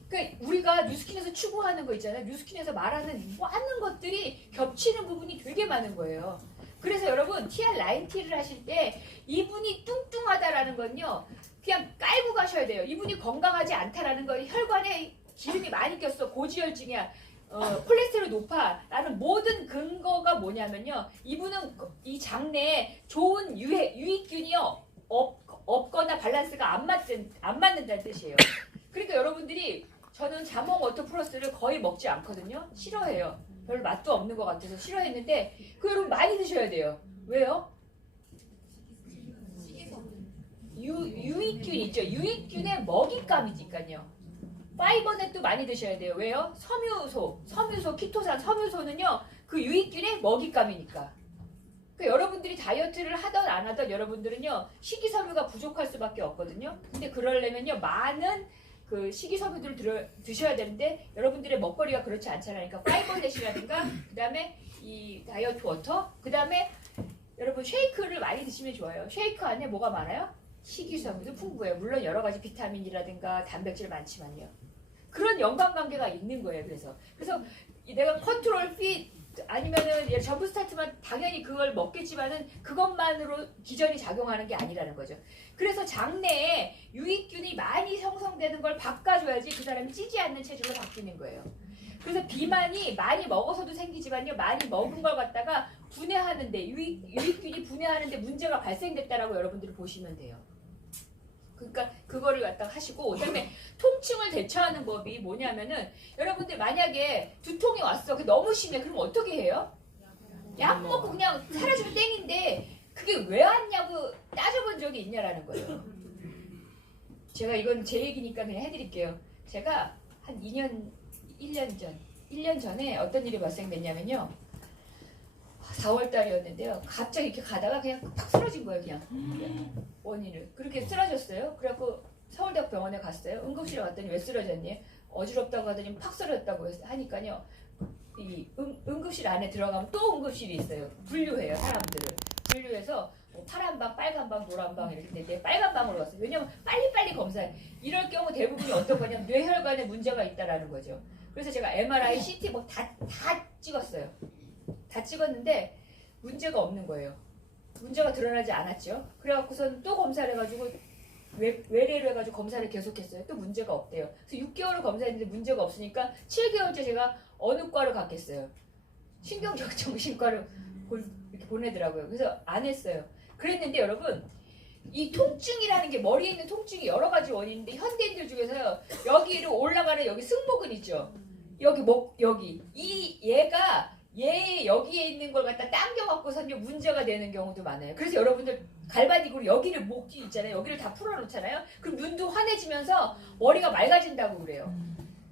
그러니까 우리가 뉴스킨에서 추구하는 거 있잖아요. 뉴스킨에서 말하는 많은 것들이 겹치는 부분이 되게 많은 거예요. 그래서 여러분 TR 라인 T를 하실 때 이분이 뚱뚱하다라는 건요. 그냥 깔고 가셔야 돼요. 이분이 건강하지 않다라는 건 혈관에 기름이 많이 꼈어. 고지혈증이야. 콜레스테롤 높아 라는 모든 근거가 뭐냐면요 이분은 이 장내에 좋은 유익균이요 없거나 밸런스가 안 맞는다는 뜻이에요. 그러니까 여러분들이 저는 자몽 워터 플러스를 거의 먹지 않거든요. 싫어해요. 별로 맛도 없는 것 같아서 싫어했는데 그 여러분 많이 드셔야 돼요. 왜요? 유익균 있죠. 유익균의 먹잇감이니까요. 파이버넷도 많이 드셔야 돼요. 왜요? 섬유소, 키토산, 섬유소는요. 그 유익균의 먹잇감이니까. 그러니까 여러분들이 다이어트를 하던 안 하던 여러분들은요. 식이섬유가 부족할 수밖에 없거든요. 근데 그러려면요. 많은 그 식이섬유들을 드셔야 되는데 여러분들의 먹거리가 그렇지 않잖아요. 그러니까 파이버넷이라든가 그 다음에 이 다이어트 워터 그 다음에 여러분 쉐이크를 많이 드시면 좋아요. 쉐이크 안에 뭐가 많아요? 식이섬유도 풍부해요. 물론 여러 가지 비타민이라든가 단백질 많지만요. 그런 연관관계가 있는 거예요. 그래서 내가 컨트롤 핏 아니면은 점프 스타트만 당연히 그걸 먹겠지만은 그것만으로 기전이 작용하는 게 아니라는 거죠. 그래서 장내에 유익균이 많이 형성되는 걸 바꿔줘야지 그 사람이 찌지 않는 체질로 바뀌는 거예요. 그래서 비만이 많이 먹어서도 생기지만요. 많이 먹은 걸 갖다가 분해하는데 유익균이 분해하는데 문제가 발생됐다라고 여러분들이 보시면 돼요. 그러니까 그거를 갖다가 하시고 그다음에 통증을 대처하는 법이 뭐냐면은 여러분들 만약에 두통이 왔어. 그게 너무 심해. 그럼 어떻게 해요? 약 먹고 그냥 사라지면 땡인데 그게 왜 왔냐고 따져본 적이 있냐라는 거예요. 제가 이건 제 얘기니까 그냥 해드릴게요. 제가 한 1년 전에 어떤 일이 발생됐냐면요. 4월 달이었는데요. 갑자기 이렇게 가다가 그냥 팍 쓰러진 거예요. 그냥 원인을. 그렇게 쓰러졌어요. 그래갖고 서울대학 병원에 갔어요. 응급실에 갔더니 왜 쓰러졌니? 어지럽다고 하더니 팍 쓰러졌다고 하니까요. 이 응급실 안에 들어가면 또 응급실이 있어요. 분류해요, 사람들을. 분류해서 뭐 파란 방, 빨간 방, 노란 방 이렇게 있는데 빨간 방으로 갔어요. 왜냐면 빨리빨리 검사해. 이럴 경우 대부분이 어떤 거냐면 뇌혈관에 문제가 있다라는 거죠. 그래서 제가 MRI, CT 뭐 다 찍었어요. 다 찍었는데 문제가 없는 거예요. 문제가 드러나지 않았죠. 그래갖고선 또 검사를 해가지고 외래로 해가지고 검사를 계속했어요. 또 문제가 없대요. 그래서 6개월을 검사했는데 문제가 없으니까 7개월째 제가 어느 과를 갔겠어요. 신경정신과를 이렇게 보내더라고요. 그래서 안 했어요. 그랬는데 여러분 이 통증이라는 게 머리에 있는 통증이 여러 가지 원인인데 현대인들 중에서요. 여기로 올라가는 여기 승모근 있죠. 여기 여기 얘 여기에 있는 걸 갖다 당겨갖고선요 문제가 되는 경우도 많아요. 그래서 여러분들 갈바닉으로 여기를 목뒤 있잖아요. 여기를 다 풀어놓잖아요. 그럼 눈도 환해지면서 머리가 맑아진다고 그래요.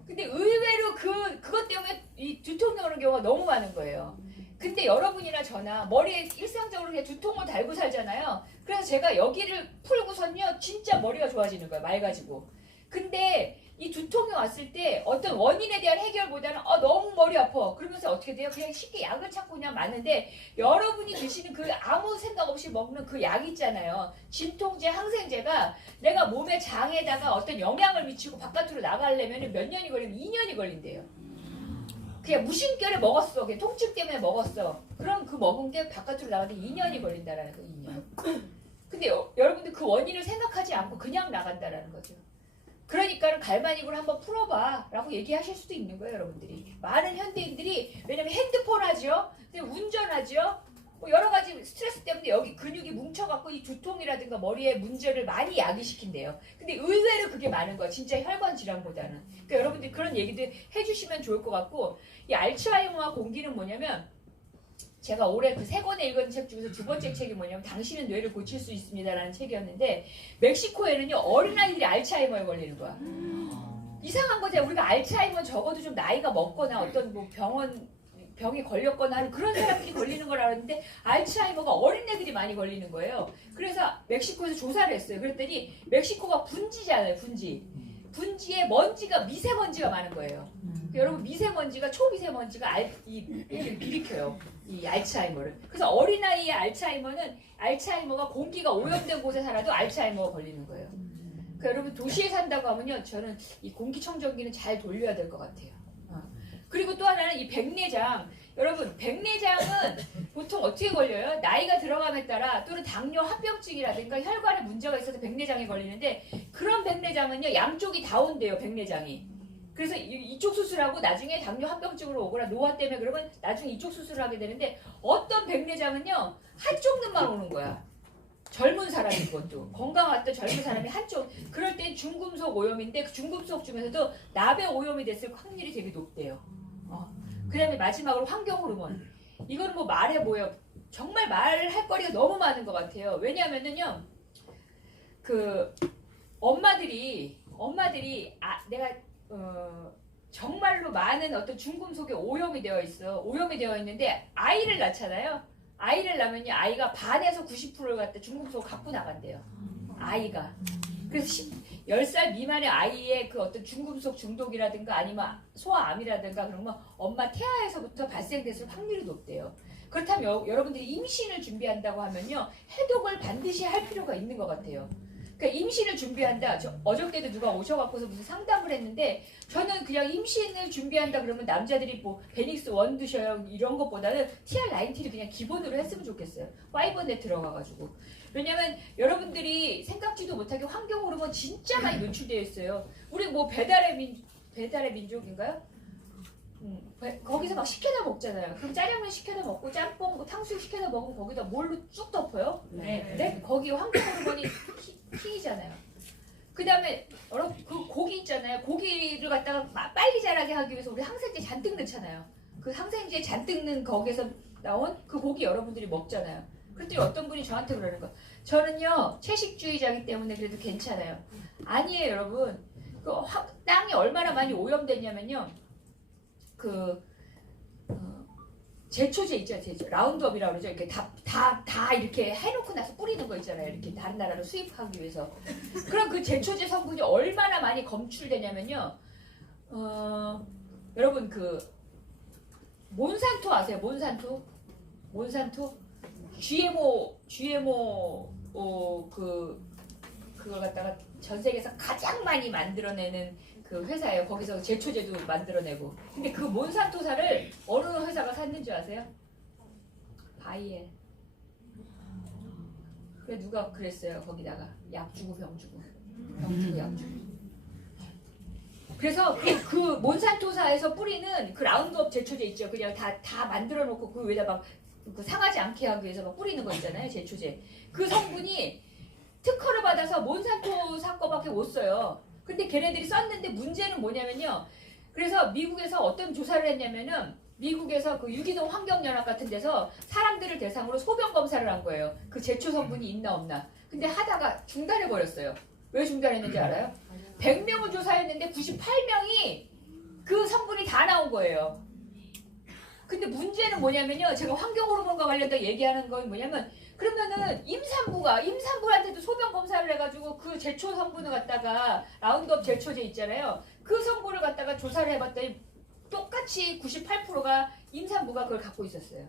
근데 의외로 그것 때문에 이 두통이 오는 경우가 너무 많은 거예요. 근데 여러분이나 저나 머리에 일상적으로 그냥 두통을 달고 살잖아요. 그래서 제가 여기를 풀고선요 진짜 머리가 좋아지는 거예요. 맑아지고. 근데 이 두통이 왔을 때 어떤 원인에 대한 해결보다는 너무 머리 아파. 그러면서 어떻게 돼요? 그냥 쉽게 약을 찾고 그냥 맞는데 여러분이 드시는 그 아무 생각 없이 먹는 그 약 있잖아요. 진통제, 항생제가 내가 몸의 장에다가 어떤 영향을 미치고 바깥으로 나가려면 몇 년이 걸리면 2년이 걸린대요. 그냥 무심결에 먹었어. 그냥 통증 때문에 먹었어. 그럼 그 먹은 게 바깥으로 나가는데 2년이 걸린다라는 거, 2년. 근데 여러분들 그 원인을 생각하지 않고 그냥 나간다라는 거죠. 그러니까 갈바닉으로 한번 풀어봐 라고 얘기하실 수도 있는 거예요, 여러분들이. 많은 현대인들이 왜냐면 핸드폰 하죠, 운전하죠, 뭐 여러 가지 스트레스 때문에 여기 근육이 뭉쳐갖고 이 두통이라든가 머리에 문제를 많이 야기시킨대요. 근데 의외로 그게 많은 거야, 진짜 혈관 질환보다는. 그러니까 여러분들이 그런 얘기도 해주시면 좋을 것 같고, 이 알츠하이머와 공기는 뭐냐면, 제가 올해 그 3권에 읽은 책 중에서 2번째 책이 뭐냐면 당신은 뇌를 고칠 수 있습니다라는 책이었는데, 멕시코에는요 어린아이들이 알츠하이머에 걸리는 거야. 이상한 거죠. 우리가 알츠하이머 적어도 좀 나이가 먹거나 어떤 뭐 병이 걸렸거나 하는 그런 사람들이 걸리는 걸 알았는데 알츠하이머가 어린애들이 많이 걸리는 거예요. 그래서 ม็식코에서 조사를 했어요. 그랬더니 멕시코가 분지잖아요. 분지에 먼지가, 미세먼지가 많은 거예요. 여러분, 미세먼지가, 초미세먼지가 일으켜요, 이 알츠하이머를. 그래서 어린아이의 알츠하이머가 공기가 오염된 곳에 살아도 알츠하이머가 걸리는 거예요. 그러니까 여러분, 도시에 산다고 하면요, 저는 이 공기청정기는 잘 돌려야 될 것 같아요. 그리고 또 하나는 이 백내장. 여러분, 백내장은 보통 어떻게 걸려요? 나이가 들어감에 따라, 또는 당뇨 합병증이라든가 혈관에 문제가 있어서 백내장에 걸리는데, 그런 백내장은요 양쪽이 다 온대요, 백내장이. 그래서 이쪽 수술하고 나중에 당뇨 합병증으로 오거나 노화 때문에 그러면 나중에 이쪽 수술을 하게 되는데, 어떤 백내장은요 한쪽 눈만 오는 거야. 젊은 사람인 것도, 건강했던 젊은 사람이 한쪽. 그럴 땐 중금속 오염인데, 그 중금속 중에서도 납에 오염이 됐을 확률이 되게 높대요. 그 다음에 마지막으로 환경 호르몬. 이거는 뭐 말해 뭐예요. 정말 말할 거리가 너무 많은 것 같아요. 왜냐하면은요, 그 엄마들이 내가 정말로 많은 어떤 중금속에 오염이 되어 있는데 아이를 낳잖아요. 아이를 낳으면요, 아이가 반에서 90%를 갖다 중금속을 갖고 나간대요. 아이가. 그래서 10살 미만의 아이의 그 어떤 중금속 중독이라든가 아니면 소아암이라든가 그런 거 엄마 태아에서부터 발생됐을 확률이 높대요. 그렇다면 여러분들이 임신을 준비한다고 하면요, 해독을 반드시 할 필요가 있는 것 같아요. 그러니까 임신을 준비한다. 어저께도 누가 오셔갖고서 무슨 상담을 했는데, 저는 그냥 임신을 준비한다 그러면 남자들이 뭐 베닉스 원 드셔요 이런 것보다는 TR90를 그냥 기본으로 했으면 좋겠어요. 파이버넷 들어가가지고. 왜냐면 여러분들이 생각지도 못하게 환경 호르몬 진짜 많이 노출되어 있어요. 우리 뭐 배달의 민족인가요? 거기서 막 시켜다 먹잖아요. 그럼 짜장면 시켜다 먹고 짬뽕, 뭐 탕수육 시켜다 먹으면 거기다 뭘로 쭉 덮어요? 네? 거기 환경 호르몬이 킹이잖아요. 그 다음에 그 고기 있잖아요. 고기를 갖다가 빨리 자라게 하기 위해서 우리 항생제 잔뜩 넣잖아요. 그 항생제 잔뜩 넣은 거기에서 나온 그 고기 여러분들이 먹잖아요. 그랬더니 어떤 분이 저한테 그러는 거. 저는요 채식주의자이기 때문에 그래도 괜찮아요. 아니에요, 여러분. 그 땅이 얼마나 많이 오염됐냐면요. 그 제초제 있잖아요. 제초. 라운드업이라고 그러죠. 이렇게 다 이렇게 해놓고 나서 뿌리는 거 있잖아요. 이렇게 다른 나라로 수입하기 위해서. 그럼 그 제초제 성분이 얼마나 많이 검출되냐면요. 여러분 그 몬산토 아세요? 몬산토? GMO 그걸 갖다가 전 세계에서 가장 많이 만들어내는 그 회사예요. 거기서 제초제도 만들어내고. 근데 그 몬산토사를 어느 회사가 샀는 줄 아세요? 바이엘. 그래 누가 그랬어요. 거기다가 약 주고 병 주고 약 주고. 그래서 그 몬산토사에서 뿌리는 그 라운드업 제초제 있죠. 그냥 다 만들어 놓고 그 위에다 막 그 상하지 않게 하기 위해서 막 뿌리는 거 있잖아요. 제초제. 그 성분이 특허를 받아서 몬산토사 거밖에 못 써요. 근데 걔네들이 썼는데 문제는 뭐냐면요. 그래서 미국에서 어떤 조사를 했냐면은 미국에서 그 유기농 환경연합 같은 데서 사람들을 대상으로 소변 검사를 한 거예요. 그 제초 성분이 있나 없나. 근데 하다가 중단해 버렸어요. 왜 중단했는지 알아요? 100명을 조사했는데 98명이 그 성분이 다 나온 거예요. 근데 문제는 뭐냐면요. 제가 환경호르몬과 관련된 얘기하는 건 뭐냐면 그러면은 임산부한테도 소변 검사를 해가지고 그 제초 성분을 갖다가 라운드업 제초제 있잖아요. 그 성분을 갖다가 조사를 해봤더니 똑같이 98%가 임산부가 그걸 갖고 있었어요.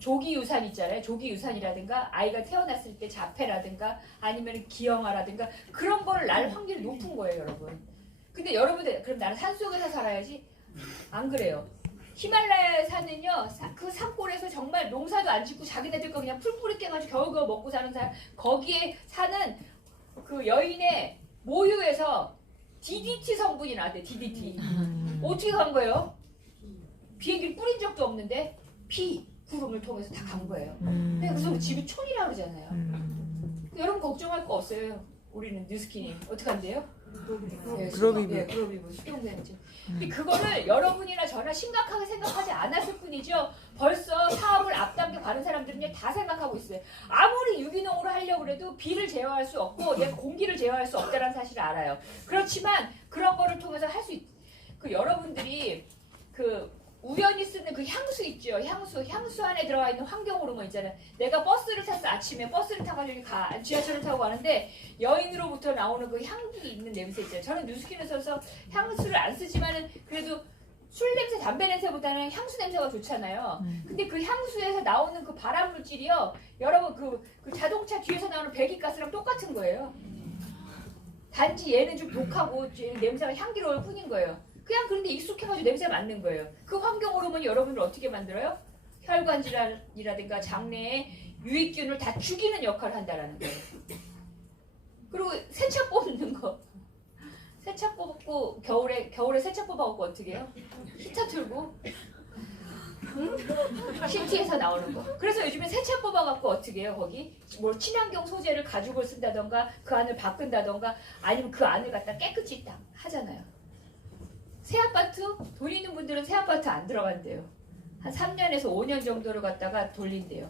조기 유산 있잖아요. 조기 유산이라든가 아이가 태어났을 때 자폐라든가 아니면 기형아라든가 그런 거를 날 확률이 높은 거예요, 여러분. 근데 여러분들 그럼 나는 산속에서 살아야지? 안 그래요. 히말라야 산은요, 그 산골에서 정말 농사도 안 짓고 자기네들 거 그냥 풀뿌리 깨가지고 겨우겨우 먹고 사는 사람, 거기에 사는 그 여인의 모유에서 DDT 성분이 나왔대, DDT. 어떻게 간 거예요? 비행기를 뿌린 적도 없는데, 구름을 통해서 다 간 거예요. 그래서 집이 촌이라고 그러잖아요. 여러분 걱정할 거 없어요. 우리는 뉴스키니. 어떻게 한대요? 그룹이 수경생증. 근데 그거를 여러분이나 저나 심각하게 생각하지 않았을 뿐이죠. 벌써 사업을 앞당겨 가는 사람들은 다 생각하고 있어요. 아무리 유기농으로 하려고 해도 비를 제어할 수 없고 내가 공기를 제어할 수 없다는 사실을 알아요. 그렇지만 그런 거를 통해서 할 수 그 여러분들이 그 우연히 쓰는 그 향수 있죠. 향수 안에 들어가 있는 환경호르몬 있잖아요. 내가 버스를 탔어. 아침에 버스를 타가지고 지하철을 타고 가는데 여인으로부터 나오는 그 향기 있는 냄새 있잖아요. 저는 뉴스킨에 써서 향수를 안 쓰지만은 그래도 술 냄새, 담배 냄새보다는 향수 냄새가 좋잖아요. 근데 그 향수에서 나오는 그 발암 물질이요. 여러분 그 자동차 뒤에서 나오는 배기가스랑 똑같은 거예요. 단지 얘는 좀 독하고 냄새가 향기로울 뿐인 거예요. 그냥 그런데 익숙해가지고 냄새가 맡는 거예요. 그 환경 호르몬이 여러분을 어떻게 만들어요? 혈관 질환이라든가 장내에 유익균을 다 죽이는 역할을 한다는 거예요. 그리고 세차 뽑는 거. 세차 뽑고 겨울에 세차 뽑아갖고 어떻게 해요? 히터 틀고 시티에서 나오는 거. 그래서 요즘에 세차 뽑아갖고 어떻게 해요? 거기 뭐 친환경 소재를 가죽을 쓴다던가 그 안을 바꾼다던가 아니면 그 안을 갖다 깨끗이 딱 하잖아요. 새 아파트? 돈 있는 분들은 새 아파트 안 들어간대요. 한 3년에서 5년 정도를 갖다가 돌린대요.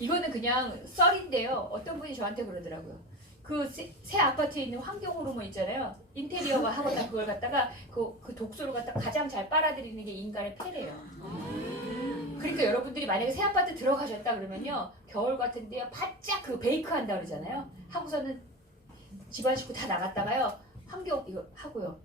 이거는 그냥 썰인데요. 어떤 분이 저한테 그러더라고요. 그 새 아파트에 있는 환경 호르몬 있잖아요. 인테리어가 하거나 그걸 갖다가 그 독소를 갖다가 가장 잘 빨아들이는 게 인간의 폐래요. 그러니까 여러분들이 만약에 새 아파트 들어가셨다 그러면요. 겨울 같은데요. 바짝 그 베이크 한다 그러잖아요. 하고서는 집안 식구 다 나갔다가요. 환경 이거 하고요.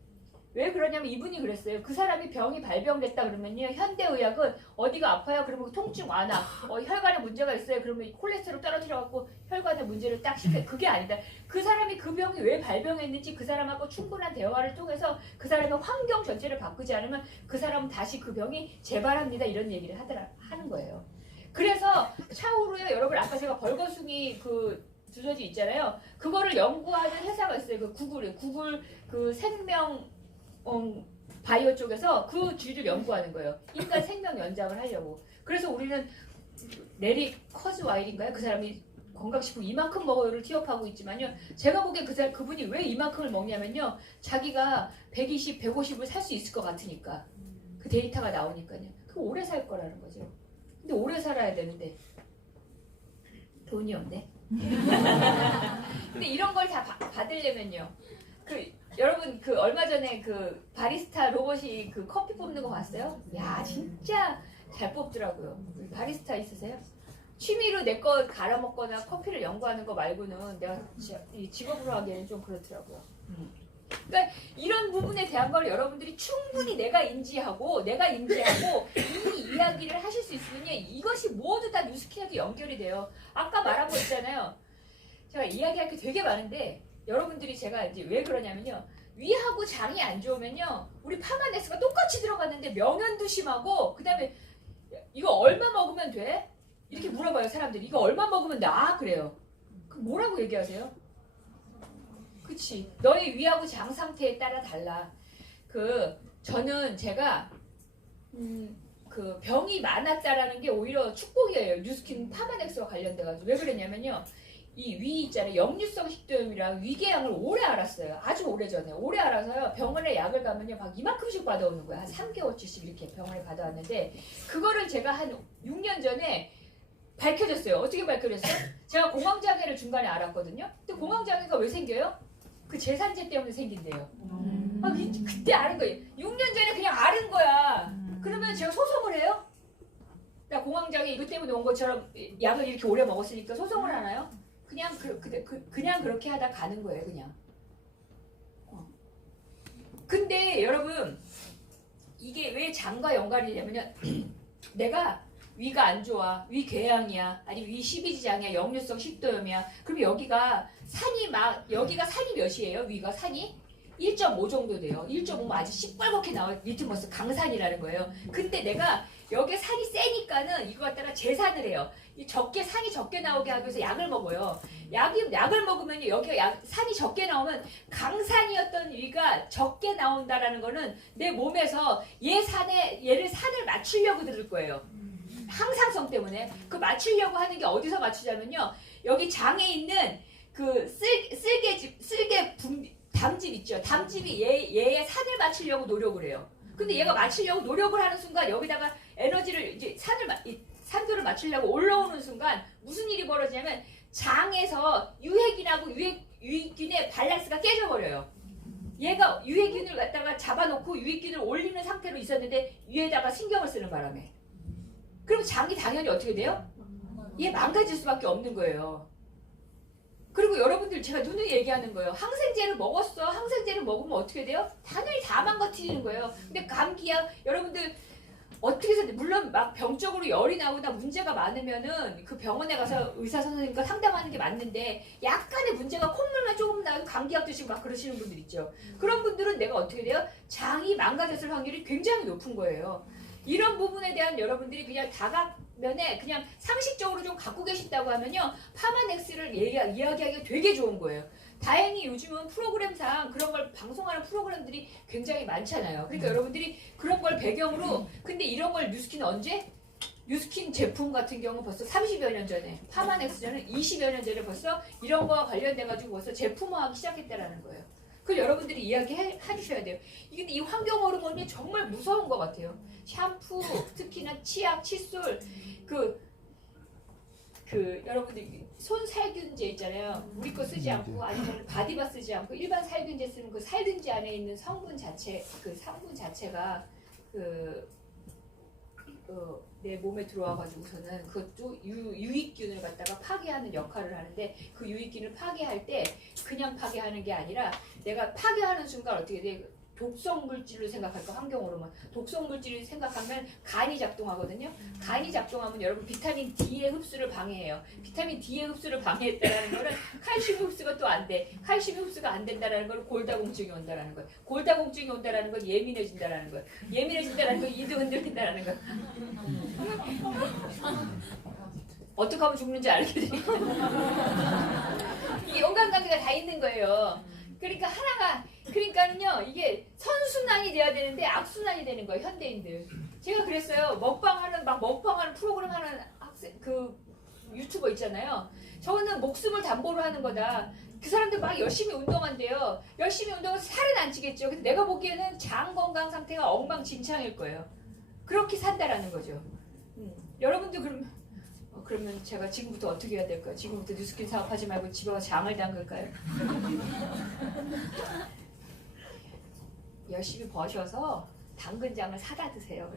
왜 그러냐면 이분이 그랬어요. 그 사람이 병이 발병됐다 그러면요. 현대의학은 어디가 아파요? 그러면 통증 완화. 혈관에 문제가 있어요. 그러면 콜레스테롤 떨어뜨려갖고 혈관에 문제를 딱 시켜요. 그게 아니다. 그 사람이 그 병이 왜 발병했는지 그 사람하고 충분한 대화를 통해서 그 사람의 환경 전체를 바꾸지 않으면 그 사람은 다시 그 병이 재발합니다. 이런 얘기를 하는 거예요. 그래서 차후로요. 여러분 아까 제가 벌거숭이 그 두더지 있잖아요. 그거를 연구하는 회사가 있어요. 그 구글 그 생명 바이오 쪽에서 그 쥐를 연구하는 거예요. 인간 생명 연장을 하려고. 그래서 우리는 레리 커즈와일인가요? 그 사람이 건강식품 이만큼 먹어요를 티업하고 있지만요. 제가 보기엔 그분이 왜 이만큼을 먹냐면요. 자기가 120, 150을 살 수 있을 것 같으니까. 그 데이터가 나오니까요. 그 오래 살 거라는 거죠. 근데 오래 살아야 되는데. 돈이 없네. 근데 이런 걸 다 받으려면요. 여러분 얼마 전에 바리스타 로봇이 커피 뽑는 거 봤어요? 야 진짜 잘 뽑더라고요. 바리스타 있으세요? 취미로 내 거 갈아 먹거나 커피를 연구하는 거 말고는 내가 이 직업으로 하기에는 좀 그렇더라고요. 그러니까 이런 부분에 대한 걸 여러분들이 충분히 내가 인지하고 이 이야기를 하실 수 있으면 이것이 모두 다 뉴스킨에도 연결이 돼요. 아까 말한 거 있잖아요. 제가 이야기할 게 되게 많은데 여러분들이 제가 이제 왜 그러냐면요. 위하고 장이 안 좋으면요. 우리 파마넥스가 똑같이 들어갔는데 명현도 심하고 그다음에 이거 얼마 먹으면 돼? 이렇게 물어봐요 사람들이. 이거 얼마 먹으면 나? 그래요. 그럼 뭐라고 얘기하세요? 그치. 너의 위하고 장 상태에 따라 달라. 저는 제가 병이 많았다라는 게 오히려 축복이에요. 뉴스킨 파마넥스와 관련돼가지고. 왜 그랬냐면요. 이 위 있잖아요. 역류성 식도염이랑 위궤양을 오래 알았어요. 아주 오래전에. 오래 알아서요. 병원에 약을 가면요. 막 이만큼씩 받아오는 거야. 한 3개월치씩 이렇게 병원에 받아왔는데 그거를 제가 한 6년 전에 밝혀졌어요. 어떻게 밝혀졌어요? 제가 공황장애를 중간에 알았거든요. 근데 공황장애가 왜 생겨요? 재산제 때문에 생긴대요. 그때 아는 거예요. 6년 전에 그냥 아는 거야. 그러면 제가 소송을 해요? 나 공황장애 이것 때문에 온 것처럼 약을 이렇게 오래 먹었으니까 소송을 하나요? 그냥 그렇게 하다 가는 거예요, 그냥. 근데 여러분, 이게 왜 장과 연관이냐면요. 내가 위가 안 좋아, 위궤양이야, 아니 위 12지장이야, 역류성 식도염이야. 그럼 여기가 산이 몇이에요? 위가 산이 1.5 정도 돼요. 1.5면 아주 시뻘겋게 나와 리트머스 강산이라는 거예요. 근데 내가 여기 산이 세니까는 이거 갖다가 재산을 해요. 산이 적게 나오게 하기 위해서 약을 먹어요. 약을 먹으면 여기가 산이 적게 나오면 강산이었던 위가 적게 나온다라는 거는 내 몸에서 얘를 산을 맞추려고 들을 거예요. 항상성 때문에. 맞추려고 하는 게 어디서 맞추자면요. 여기 장에 있는 담즙 있죠. 담즙이 얘의 산을 맞추려고 노력을 해요. 근데 얘가 맞추려고 노력을 하는 순간 여기다가 에너지를 이제 산도를 맞추려고 올라오는 순간 무슨 일이 벌어지냐면 장에서 유해균하고 유익균의 밸런스가 깨져버려요. 얘가 유해균을 갖다가 잡아놓고 유익균을 올리는 상태로 있었는데 위에다가 신경을 쓰는 바람에. 그럼 장이 당연히 어떻게 돼요? 얘 망가질 수밖에 없는 거예요. 그리고 여러분들 제가 누누이 얘기하는 거예요. 항생제를 먹었어. 항생제를 먹으면 어떻게 돼요? 당연히 다 망가뜨리는 거예요. 근데 감기야 여러분들 어떻게 해서 물론 막 병적으로 열이 나거나 문제가 많으면은 병원에 가서 의사 선생님과 상담하는 게 맞는데 약간의 문제가 콧물만 조금 나고 감기약 드시고 막 그러시는 분들 있죠. 그런 분들은 내가 어떻게 돼요? 장이 망가졌을 확률이 굉장히 높은 거예요. 이런 부분에 대한 여러분들이 그냥 다각면에 그냥 상식적으로 좀 갖고 계신다고 하면요. 파마넥스를 이야기하기가 되게 좋은 거예요. 다행히 요즘은 프로그램상 그런 걸 방송하는 프로그램들이 굉장히 많잖아요. 그러니까 여러분들이 그런 걸 배경으로 근데 이런 걸 뉴스킨 언제? 뉴스킨 제품 같은 경우 벌써 30여 년 전에 파마넥스전은 20여 년 전에 벌써 이런 거와 관련돼가지고 벌써 제품화하기 시작했다라는 거예요. 그걸 여러분들이 이야기해 주셔야 돼요. 근데 이 환경 호르몬이 정말 무서운 것 같아요. 샴푸, 특히나 치약, 칫솔, 여러분들 손 살균제 있잖아요. 우리 거 쓰지 않고 아니면 바디바 쓰지 않고 일반 살균제 쓰는 살균제 안에 있는 성분 자체가 내 몸에 들어와가지고서는 그것도 유익균을 갖다가 파괴하는 역할을 하는데 그 유익균을 파괴할 때 그냥 파괴하는 게 아니라 내가 파괴하는 순간 어떻게 돼? 독성 물질로 생각할까? 환경호르몬. 독성 물질을 생각하면 간이 작동하거든요. 간이 작동하면 여러분 비타민 D의 흡수를 방해해요. 비타민 D의 흡수를 방해했다라는 거는 칼슘 흡수가 또 안 돼. 칼슘 흡수가 안 된다라는 걸 골다공증이 온다라는 거예요. 골다공증이 온다라는 건 예민해진다라는 거예요. 예민해진다라는 건 이도 흔들린다라는 거예요. 어떻게 하면 죽는지 알게 되니까. 이게 연관관계가 다 있는 거예요. 그러니까는요, 이게 선순환이 돼야 되는데 악순환이 되는 거예요, 현대인들. 제가 그랬어요. 먹방하는 프로그램 하는 유튜버 있잖아요. 저는 목숨을 담보로 하는 거다. 그 사람들 막 열심히 운동한대요. 열심히 운동해서 살은 안 찌겠죠. 근데 내가 보기에는 장 건강 상태가 엉망진창일 거예요. 그렇게 산다라는 거죠. 여러분도 그러면 제가 지금부터 어떻게 해야 될까요? 지금부터 뉴스킨 사업하지 말고 집에 가서 장을 담글까요? 열심히 버셔서 당근장을 사다 드세요.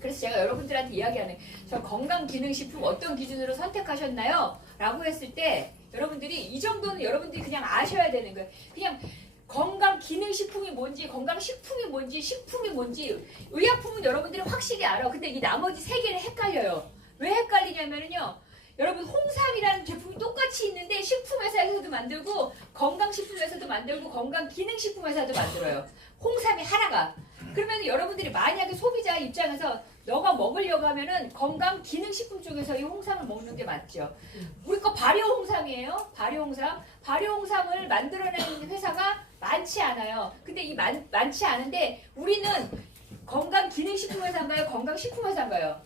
그래서 제가 여러분들한테 이야기하는 저 건강기능식품 어떤 기준으로 선택하셨나요? 라고 했을 때 여러분들이 이 정도는 여러분들이 그냥 아셔야 되는 거예요. 그냥 건강기능식품이 뭔지, 건강식품이 뭔지, 식품이 뭔지, 의약품은 여러분들이 확실히 알아. 근데 이 나머지 세 개는 헷갈려요. 왜 헷갈리냐면요. 여러분 홍삼이라는 제품이 똑같이 있는데 식품회사에서도 만들고 건강식품회사도 만들고 건강기능식품회사도 만들어요. 홍삼이 하나가. 그러면 여러분들이 만약에 소비자 입장에서 너가 먹으려고 하면은 건강기능식품 쪽에서 이 홍삼을 먹는 게 맞죠. 우리 거 발효홍삼이에요. 발효홍삼. 발효홍삼을 만들어내는 회사가 많지 않아요. 근데 이 많지 않은데 우리는 건강기능식품회사인가요? 건강식품회사인가요?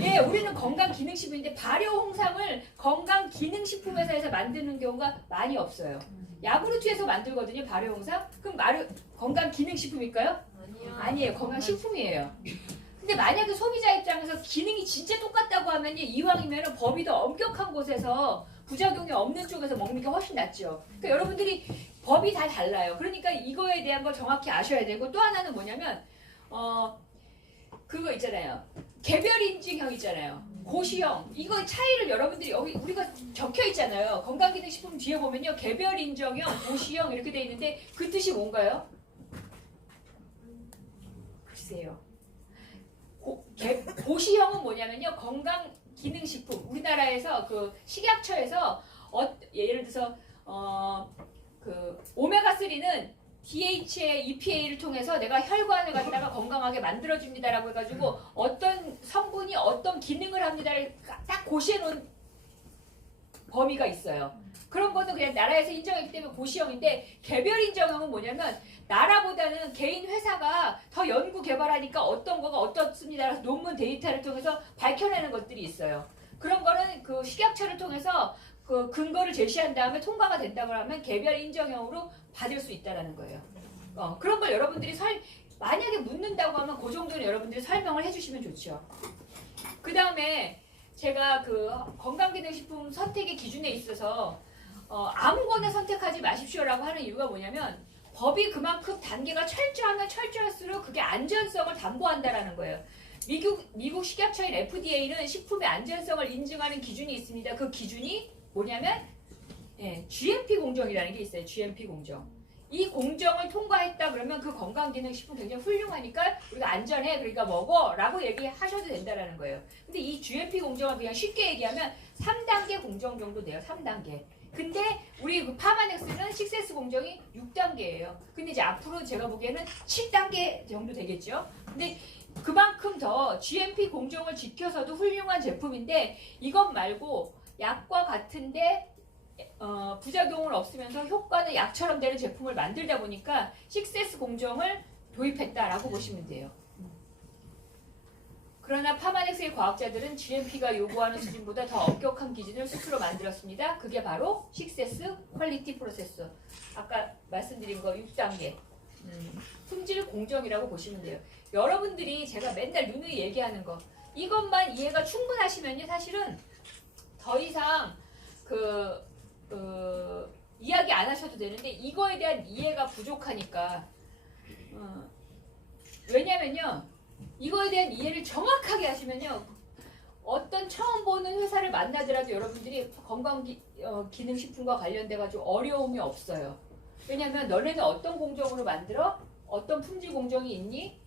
예, 우리는 건강기능식품인데 발효홍삼을 건강기능식품회사에서 만드는 경우가 많이 없어요. 야구르트에서 만들거든요, 발효홍삼. 그럼 건강기능식품일까요? 아니에요, 건강식품이에요. 근데 만약에 소비자 입장에서 기능이 진짜 똑같다고 하면 이왕이면 법이 더 엄격한 곳에서 부작용이 없는 쪽에서 먹는 게 훨씬 낫죠. 그러니까 여러분들이 법이 다 달라요. 그러니까 이거에 대한 걸 정확히 아셔야 되고 또 하나는 뭐냐면 그거 있잖아요. 개별 인증형 있잖아요. 고시형. 이거 차이를 여러분들이 여기 우리가 적혀 있잖아요. 건강기능식품 뒤에 보면요. 개별 인정형, 고시형 이렇게 돼 있는데 그 뜻이 뭔가요? 글쎄요. 고시형은 뭐냐면요. 건강기능식품. 우리나라에서 그 식약처에서 예를 들어서 그 오메가3는 DHA, EPA를 통해서 내가 혈관을 갖다가 건강하게 만들어줍니다라고 해가지고 어떤 성분이 어떤 기능을 합니다를 딱 고시해놓은 범위가 있어요. 그런 것도 그냥 나라에서 인정했기 때문에 고시형인데 개별 인정형은 뭐냐면 나라보다는 개인 회사가 더 연구 개발하니까 어떤 거가 어떻습니다. 논문 데이터를 통해서 밝혀내는 것들이 있어요. 그런 거는 그 식약처를 통해서 그 근거를 제시한 다음에 통과가 된다고 하면 개별 인정형으로 받을 수 있다는 거예요. 그런 걸 여러분들이 만약에 묻는다고 하면 그 정도는 여러분들이 설명을 해주시면 좋죠. 그 다음에 제가 그 건강기능식품 선택의 기준에 있어서 아무거나 선택하지 마십시오라고 하는 이유가 뭐냐면 법이 그만큼 단계가 철저하면 철저할수록 그게 안전성을 담보한다라는 거예요. 미국 식약처인 FDA는 식품의 안전성을 인증하는 기준이 있습니다. 그 기준이 뭐냐면 GMP 공정이라는 게 있어요. GMP 공정. 이 공정을 통과했다 그러면 그 건강기능식품 굉장히 훌륭하니까 우리가 안전해 그러니까 먹어 라고 얘기하셔도 된다는 거예요. 근데 이 GMP 공정을 그냥 쉽게 얘기하면 3단계 공정 정도 돼요. 3단계. 근데 우리 그 파마넥스는 식세스 공정이 6단계예요. 근데 이제 앞으로 제가 보기에는 7단계 정도 되겠죠. 근데 그만큼 더 GMP 공정을 지켜서도 훌륭한 제품인데 이것 말고 약과 같은데 부작용을 없으면서 효과는 약처럼 되는 제품을 만들다 보니까 식세스 공정을 도입했다라고 보시면 돼요. 그러나 파마넥스의 과학자들은 GMP가 요구하는 수준보다 더 엄격한 기준을 스스로 만들었습니다. 그게 바로 식세스 퀄리티 프로세스. 아까 말씀드린 거 6단계. 품질 공정이라고 보시면 돼요. 여러분들이 제가 맨날 누누이 얘기하는 거 이것만 이해가 충분하시면요. 사실은 더 이상 이야기 안 하셔도 되는데 이거에 대한 이해가 부족하니까 왜냐면요 이거에 대한 이해를 정확하게 하시면요 어떤 처음 보는 회사를 만나더라도 여러분들이 건강기능식품과 관련돼 가지고 어려움이 없어요. 왜냐면 너네는 어떤 공정으로 만들어? 어떤 품질 공정이 있니?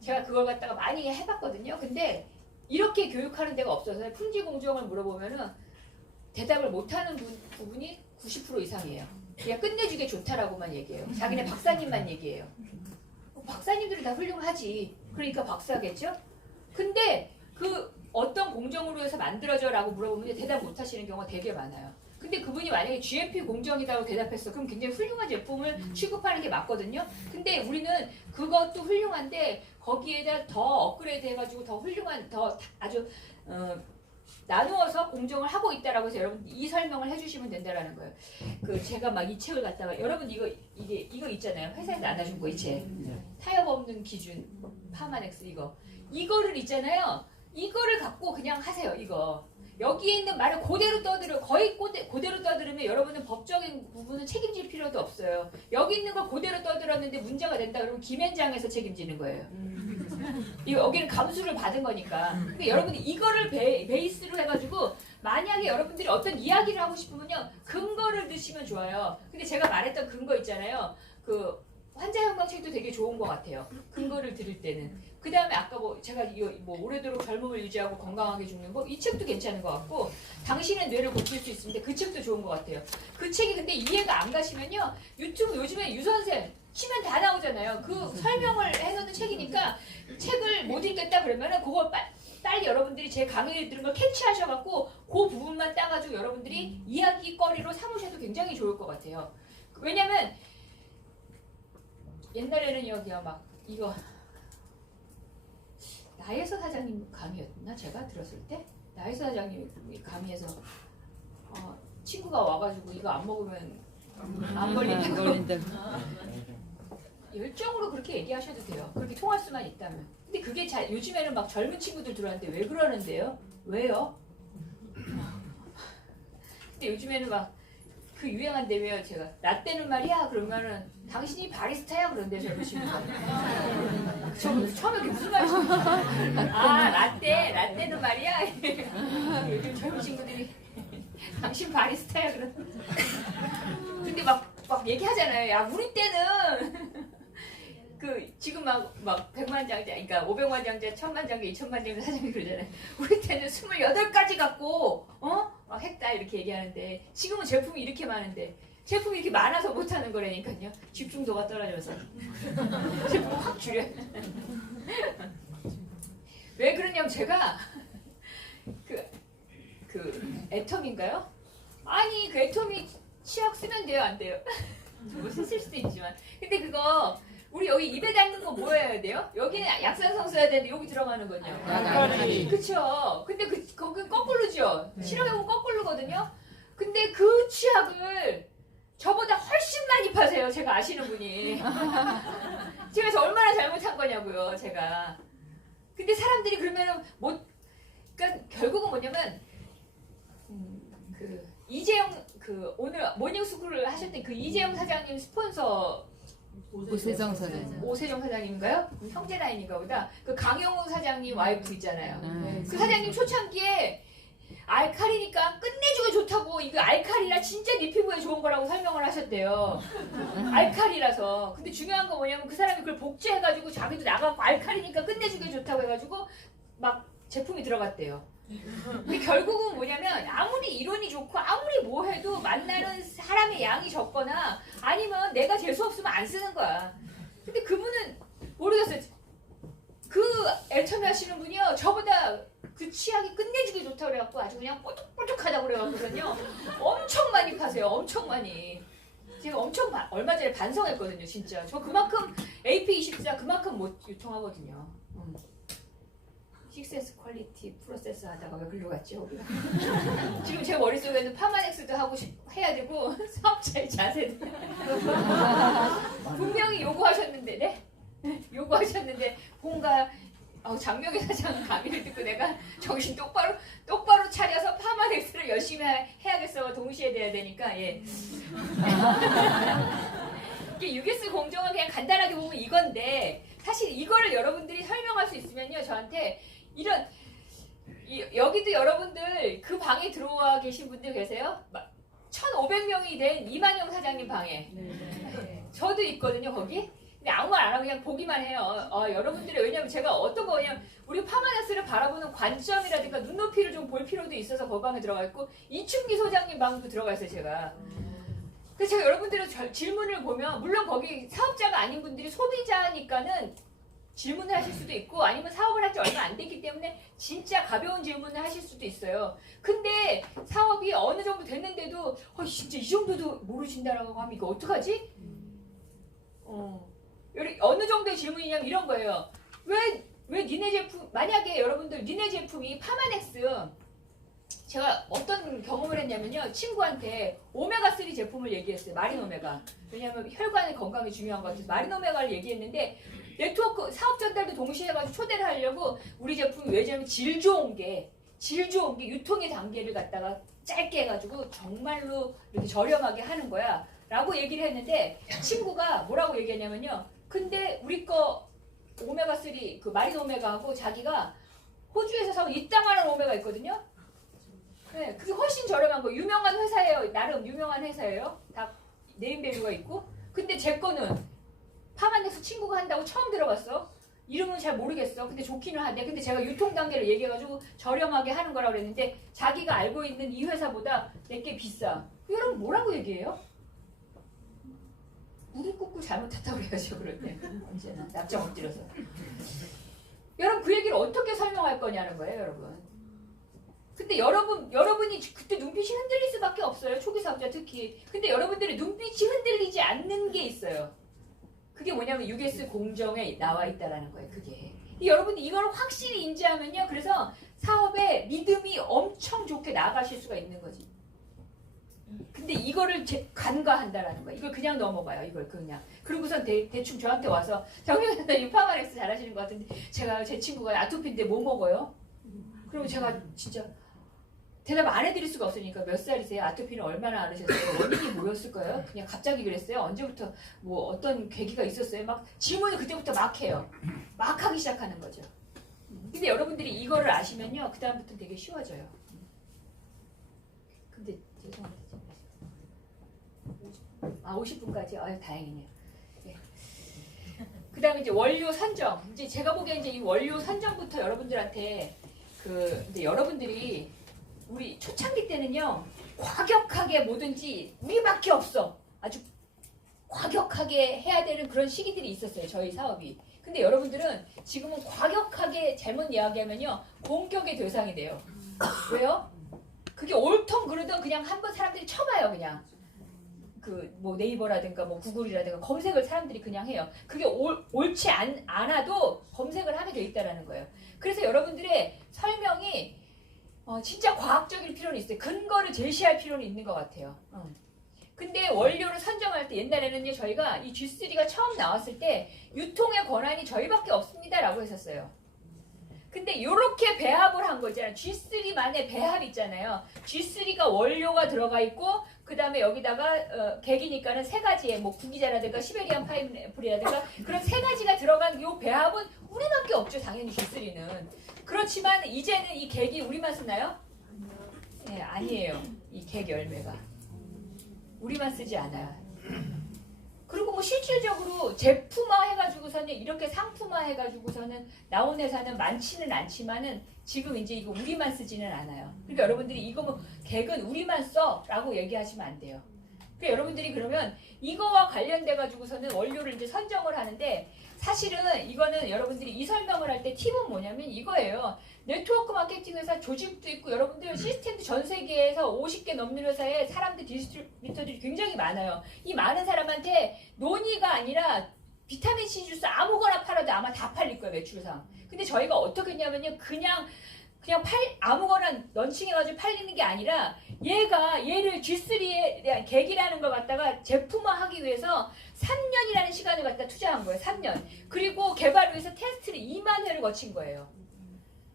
제가 그걸 갖다가 많이 해봤거든요. 근데 이렇게 교육하는 데가 없어서 품질 공정을 물어보면은 대답을 못하는 부분이 90% 이상이에요. 그냥 끝내주게 좋다라고만 얘기해요. 자기네 박사님만 얘기해요. 박사님들이 다 훌륭하지. 그러니까 박사겠죠? 근데 그 어떤 공정으로 해서 만들어져라고 물어보면 대답 못하시는 경우가 되게 많아요. 근데 그분이 만약에 GMP 공정이라고 대답했어. 그럼 굉장히 훌륭한 제품을 취급하는 게 맞거든요. 근데 우리는 그것도 훌륭한데 거기에다 더 업그레이드 해가지고 더 훌륭한, 더 아주 나누어서 공정을 하고 있다라고 해서 여러분 이 설명을 해주시면 된다라는 거예요. 그 제가 막 이 책을 갖다가 여러분 이거 있잖아요. 회사에서 나눠준 거 이 책. 타협 없는 기준 파마넥스 이거를 있잖아요. 이거를 갖고 그냥 하세요. 이거. 여기에 있는 말을 그대로 떠들어 거의 그대로 떠들으면 여러분은 법적인 부분은 책임질 필요도 없어요. 여기 있는 걸 그대로 떠들었는데 문제가 된다 그러면 김현장에서 책임지는 거예요. 여기는 감수를 받은 거니까. 근데 여러분이 이거를 베이스로 해가지고 만약에 여러분들이 어떤 이야기를 하고 싶으면요 근거를 넣으시면 좋아요. 근데 제가 말했던 근거 있잖아요. 그 환자현황책도 되게 좋은 것 같아요. 근거를 들을 때는. 그 다음에 아까 제가 오래도록 젊음을 유지하고 건강하게 죽는 거 이 책도 괜찮은 것 같고 당신의 뇌를 고칠 수 있습니다. 그 책도 좋은 것 같아요. 그 책이 근데 이해가 안 가시면요 유튜브 요즘에 유선생 치면 다 나오잖아요. 그 설명을 해놓는 책이니까 책을 못 읽겠다 그러면은 그걸 빨리 여러분들이 제 강의를 들은 걸 캐치하셔갖고 그 부분만 따가지고 여러분들이 이야기거리로 삼으셔도 굉장히 좋을 것 같아요. 왜냐면 옛날에는 여기요 막 이거 나혜서 사장님 강의였나 제가 들었을 때 나혜서 사장님 강의에서 친구가 와가지고 이거 안 먹으면 안 걸린다고 열정으로 그렇게 얘기하셔도 돼요. 그렇게 통할 수만 있다면. 근데 그게 요즘에는 막 젊은 친구들 들어왔는데 왜 그러는데요? 왜요? 근데 요즘에는 막 그 유행한다며요. 제가 라떼는 말이야 그러면은 당신이 바리스타야 그런데 젊은 친구가 처음에 그게 무슨 말이지? 아 라떼는 말이야. 요즘 젊은 친구들이 당신 바리스타야 그런. 근데 막 얘기하잖아요. 야 우리 때는 그 지금 막 100만 장자, 그러니까 500만 장자, 1000만 장자, 2000만 장자 사장님 그러잖아요. 우리 때는 28가지 갖고 막 했다 이렇게 얘기하는데 지금은 제품이 이렇게 많은데 제품이 이렇게 많아서 못하는 거라니까요. 집중도가 떨어져서 제품 확 줄여. 왜 그러냐면 제가 그 애텀인가요? 아니 그 애텀이 치약 쓰면 돼요 안 돼요? 뭐 쓰실 수도 있지만 근데 그거 우리 여기 입에 닿는 거 뭐 해야 돼요? 여기는 약산성 써야 되는데 여기 들어가는 건요. 그쵸? 근데 거기 거꾸로죠. 실험해보면 거꾸로거든요. 근데 그 치약을 저보다 훨씬 많이 파세요. 제가 아시는 분이. 제가 저 얼마나 잘못한 거냐고요. 제가. 근데 사람들이 그러면은 그러니까 결국은 뭐냐면 그 이재영 오늘 모닝스쿨을 하셨던 그 이재영 사장님 스폰서 오세정 사장님. 오세정 사장님인가요? 형제 라인인가 보다. 그 강영우 사장님 와이프 있잖아요. 그 사장님 초창기에 알칼리니까 끝내주고 좋다고 이거 알칼리라 진짜 네 피부에 좋은 거라고 설명을 하셨대요. 알칼리라서. 근데 중요한 건 뭐냐면 그 사람이 그걸 복제해가지고 자기도 나가고 알칼리니까 끝내주기 좋다고 해가지고 막 제품이 들어갔대요. 근데 결국은 뭐냐면 아무리 이론이 좋고 아무리 뭐 해도 만나는 사람의 양이 적거나 아니면 내가 재수 없으면 안 쓰는 거야. 근데 그분은 모르겠어요. 그 애터미 하시는 분이요 저보다 그 치약이 끝내주기 좋다고 그래갖고 아주 그냥 뽀득뽀득하다고 그래갖고는요 엄청 많이 파세요. 엄청 많이. 제가 얼마 전에 반성했거든요. 진짜 저 그만큼 AP24 그만큼 못 유통하거든요. 식센스 퀄리티 프로세스 하다가 왜 글로 갔죠? 지금 제 머릿속에는 파마넥스도 해야 되고 사업자의 자세도 분명히 요구하셨는데 네? 요구하셨는데 뭔가 장명희 사장 강의를 듣고 내가 정신 똑바로 차려서 파마넥스를 열심히 해야겠어. 동시에 돼야 되니까 예. 이게 유기스 공정은 그냥 간단하게 보면 이건데 사실 이거를 여러분들이 설명할 수 있으면요 저한테 여기도 여러분들 그 방에 들어와 계신 분들 계세요? 1,500명이 된 이만영 사장님 방에 저도 있거든요 거기. 근데 아무 말 안 하고 그냥 보기만 해요. 여러분들이 왜냐면 제가 어떤 거냐면 우리 파마넥스를 바라보는 관점이라든가 눈높이를 좀 볼 필요도 있어서 그 방에 들어가 있고 이춘기 소장님 방도 들어가 있어요 제가. 그래서 제가 여러분들의 질문을 보면 물론 거기 사업자가 아닌 분들이 소비자니까는 질문을 하실 수도 있고 아니면 사업을 한 지 얼마 안 됐기 때문에 진짜 가벼운 질문을 하실 수도 있어요. 근데 사업이 어느 정도 됐는데도 진짜 이 정도도 모르신다라고 하면 이거 어떡하지? 어느 정도의 질문이냐면 이런 거예요. 왜 니네 제품 만약에 여러분들 니네 제품이 파마넥스 제가 어떤 경험을 했냐면요. 친구한테 오메가3 제품을 얘기했어요. 마린 오메가. 왜냐하면 혈관의 건강이 중요한 것 같아서 마린 오메가를 얘기했는데 네트워크 사업 전달도 동시에 해가지고 초대를 하려고 우리 제품이 왜냐면 질 좋은 게 유통의 단계를 갖다가 짧게 해가지고 정말로 이렇게 저렴하게 하는 거야 라고 얘기를 했는데 친구가 뭐라고 얘기하냐면요. 근데 우리 거 오메가3 그 마린 오메가하고 자기가 호주에서 사온 이따만한 오메가 있거든요. 네, 그게 훨씬 저렴한 거. 유명한 회사예요. 나름 유명한 회사예요. 다 네임밸류가 있고. 근데 제 거는 파마넥스 친구가 한다고 처음 들어봤어. 이름은 잘 모르겠어. 근데 좋기는 한데. 근데 제가 유통 단계를 얘기해가지고 저렴하게 하는 거라고 그랬는데 자기가 알고 있는 이 회사보다 내게 비싸. 여러분 뭐라고 얘기해요? 무릎 꿇고 잘못했다고 그래야죠. 그럴 때. 언제나 납작 엎드려서. 여러분 그 얘기를 어떻게 설명할 거냐는 거예요. 여러분. 근데 여러분이 그때 눈빛이 흔들릴 수밖에 없어요. 초기 사업자 특히. 근데 여러분들이 눈빛이 흔들리지 않는 게 있어요. 그게 뭐냐면 US 공정에 나와 있다라는 거예요. 그게. 여러분이 이걸 확실히 인지하면요. 그래서 사업에 믿음이 엄청 좋게 나아가실 수가 있는 거지. 근데 이거를 간과한다라는 거야. 이걸 그냥 넘어가요. 이걸 그냥. 그리고선 대충 저한테 와서 정영현님 파마렉스 잘하시는 것 같은데 제가 제 친구가 아토피인데 뭐 먹어요? 그리고 제가 진짜 대답 안 해드릴 수가 없으니까 몇 살이세요? 아토피는 얼마나 앓으셨어요? 원인이 뭐였을까요? 그냥 갑자기 그랬어요? 언제부터 뭐 어떤 계기가 있었어요? 막 질문을 그때부터 막 해요. 막 하기 시작하는 거죠. 근데 여러분들이 이거를 아시면요. 그 다음부터 되게 쉬워져요. 근데 죄송합니다. 50분까지? 아유 다행이네요. 네. 그 다음에 이제 원료 선정. 이제 제가 보기엔 이제 이 원료 선정부터 여러분들한테 이제 여러분들이 우리 초창기 때는요 과격하게 뭐든지 우리밖에 없어 아주 과격하게 해야 되는 그런 시기들이 있었어요 저희 사업이. 근데 여러분들은 지금은 과격하게 잘못 이야기하면요 공격의 대상이 돼요. 왜요? 그게 옳던 그르던 그냥 한번 사람들이 쳐봐요 그냥. 뭐 네이버라든가 뭐 구글이라든가 검색을 사람들이 그냥 해요. 그게 옳지 않아도 검색을 하게 돼 있다라는 거예요. 그래서 여러분들의 설명이 진짜 과학적일 필요는 있어요. 근거를 제시할 필요는 있는 것 같아요. 근데 원료를 선정할 때 옛날에는요 저희가 이 G3가 처음 나왔을 때 유통의 권한이 저희밖에 없습니다라고 했었어요. 근데 이렇게 배합을 한 거 있잖아요. G3만의 배합 있잖아요. G3가 원료가 들어가 있고 그 다음에 여기다가 계기니까는 세 가지의 뭐 구기자라든가 시베리안 파인애플이라든가 그런 세 가지가 들어간 이 배합은 우리밖에 없죠. 당연히 G3는. 그렇지만 이제는 이 계기 우리만 쓰나요? 네, 아니에요. 이 객 열매가. 우리만 쓰지 않아요. 그리고 뭐 실질적으로 제품화 해가지고서는 이렇게 상품화 해가지고서는 나온 회사는 많지는 않지만은 지금 이제 이거 우리만 쓰지는 않아요. 그러니까 여러분들이 이거 뭐 객은 우리만 써라고 얘기하시면 안 돼요. 그러니까 여러분들이 그러면 이거와 관련돼 가지고서는 원료를 이제 선정을 하는데 사실은 이거는 여러분들이 이 설명을 할 때 팁은 뭐냐면 이거예요. 네트워크 마케팅 회사 조직도 있고 여러분들 시스템도 전 세계에서 50개 넘는 회사에 사람들 디스트리뷰터들이 굉장히 많아요. 이 많은 사람한테 논의가 아니라 비타민C 주스 아무거나 팔아도 아마 다 팔릴 거예요. 매출상. 근데 저희가 어떻게 했냐면요. 그냥 아무거나 런칭해가지고 팔리는 게 아니라 얘를 G3에 대한 계기라는 걸 갖다가 제품화하기 위해서 3년이라는 시간을 갖다 투자한 거예요. 3년. 그리고 개발을 위해서 테스트를 2만 회를 거친 거예요.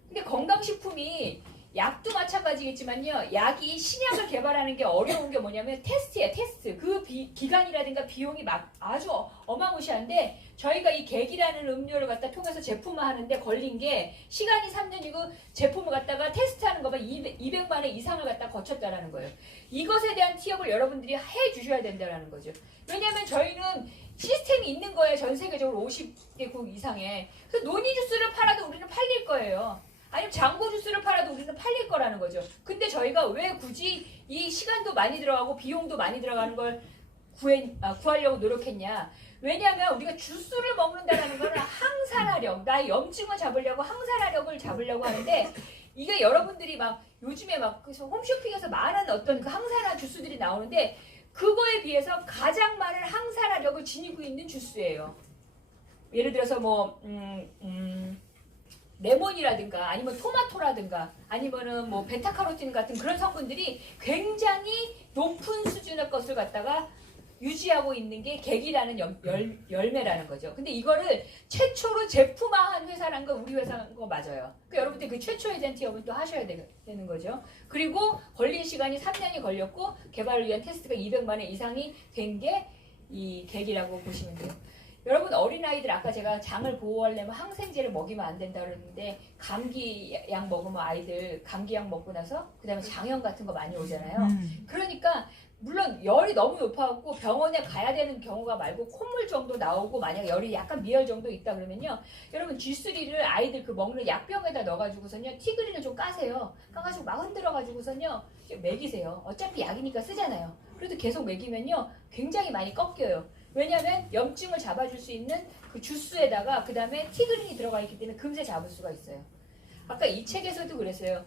근데 건강식품이 약도 마찬가지겠지만요. 약이 신약을 개발하는 게 어려운 게 뭐냐면 테스트예요. 테스트. 그 기간이라든가 비용이 아주 어마무시한데 저희가 이 객이라는 음료를 갖다 통해서 제품화하는데 걸린 게 시간이 3년이고 제품을 갖다가 테스트하는 거만 200만 원 이상을 갖다 거쳤다라는 거예요. 이것에 대한 티업을 여러분들이 해 주셔야 된다는 거죠. 왜냐하면 저희는 시스템이 있는 거예요. 전 세계적으로 50개국 이상에. 그래서 논이 주스를 팔아도 우리는 팔릴 거예요. 아니면 장고 주스를 팔아도 우리는 팔릴 거라는 거죠. 근데 저희가 왜 굳이 이 시간도 많이 들어가고 비용도 많이 들어가는 걸 구하려고 노력했냐. 왜냐하면 우리가 주스를 먹는다는 거는 항산화력, 나의 염증을 잡으려고 항산화력을 잡으려고 하는데 이게 여러분들이 막 요즘에 막 그래서 홈쇼핑에서 많은 어떤 그 항산화 주스들이 나오는데 그거에 비해서 가장 많은 항산화력을 지니고 있는 주스예요. 예를 들어서 뭐 레몬이라든가 아니면 토마토라든가 아니면은 뭐 베타카로틴 같은 그런 성분들이 굉장히 높은 수준의 것을 갖다가 유지하고 있는 게 객이라는 열매라는 거죠. 근데 이거를 최초로 제품화한 회사란 건 우리 회사인 거 맞아요. 그러니까 여러분들 그 최초 에이전트 업은 또 하셔야 되는 거죠. 그리고 걸린 시간이 3년이 걸렸고 개발을 위한 테스트가 200만 원 이상이 된 게 이 객이라고 보시면 돼요. 여러분 어린아이들 아까 제가 장을 보호하려면 항생제를 먹이면 안 된다 그랬는데 감기약 먹으면 아이들 감기약 먹고 나서 그 다음에 장염 같은 거 많이 오잖아요. 그러니까 물론 열이 너무 높아갖고 병원에 가야 되는 경우가 말고 콧물 정도 나오고 만약 열이 약간 미열 정도 있다 그러면요. 여러분 G3를 아이들 그 먹는 약병에다 넣어가지고선요. 티그린을 좀 까세요. 까가지고 막 흔들어가지고선요. 먹이세요. 어차피 약이니까 쓰잖아요. 그래도 계속 먹이면요. 굉장히 많이 꺾여요. 왜냐하면 염증을 잡아줄 수 있는 그 주스에다가 그 다음에 티그린이 들어가 있기 때문에 금세 잡을 수가 있어요. 아까 이 책에서도 그랬어요.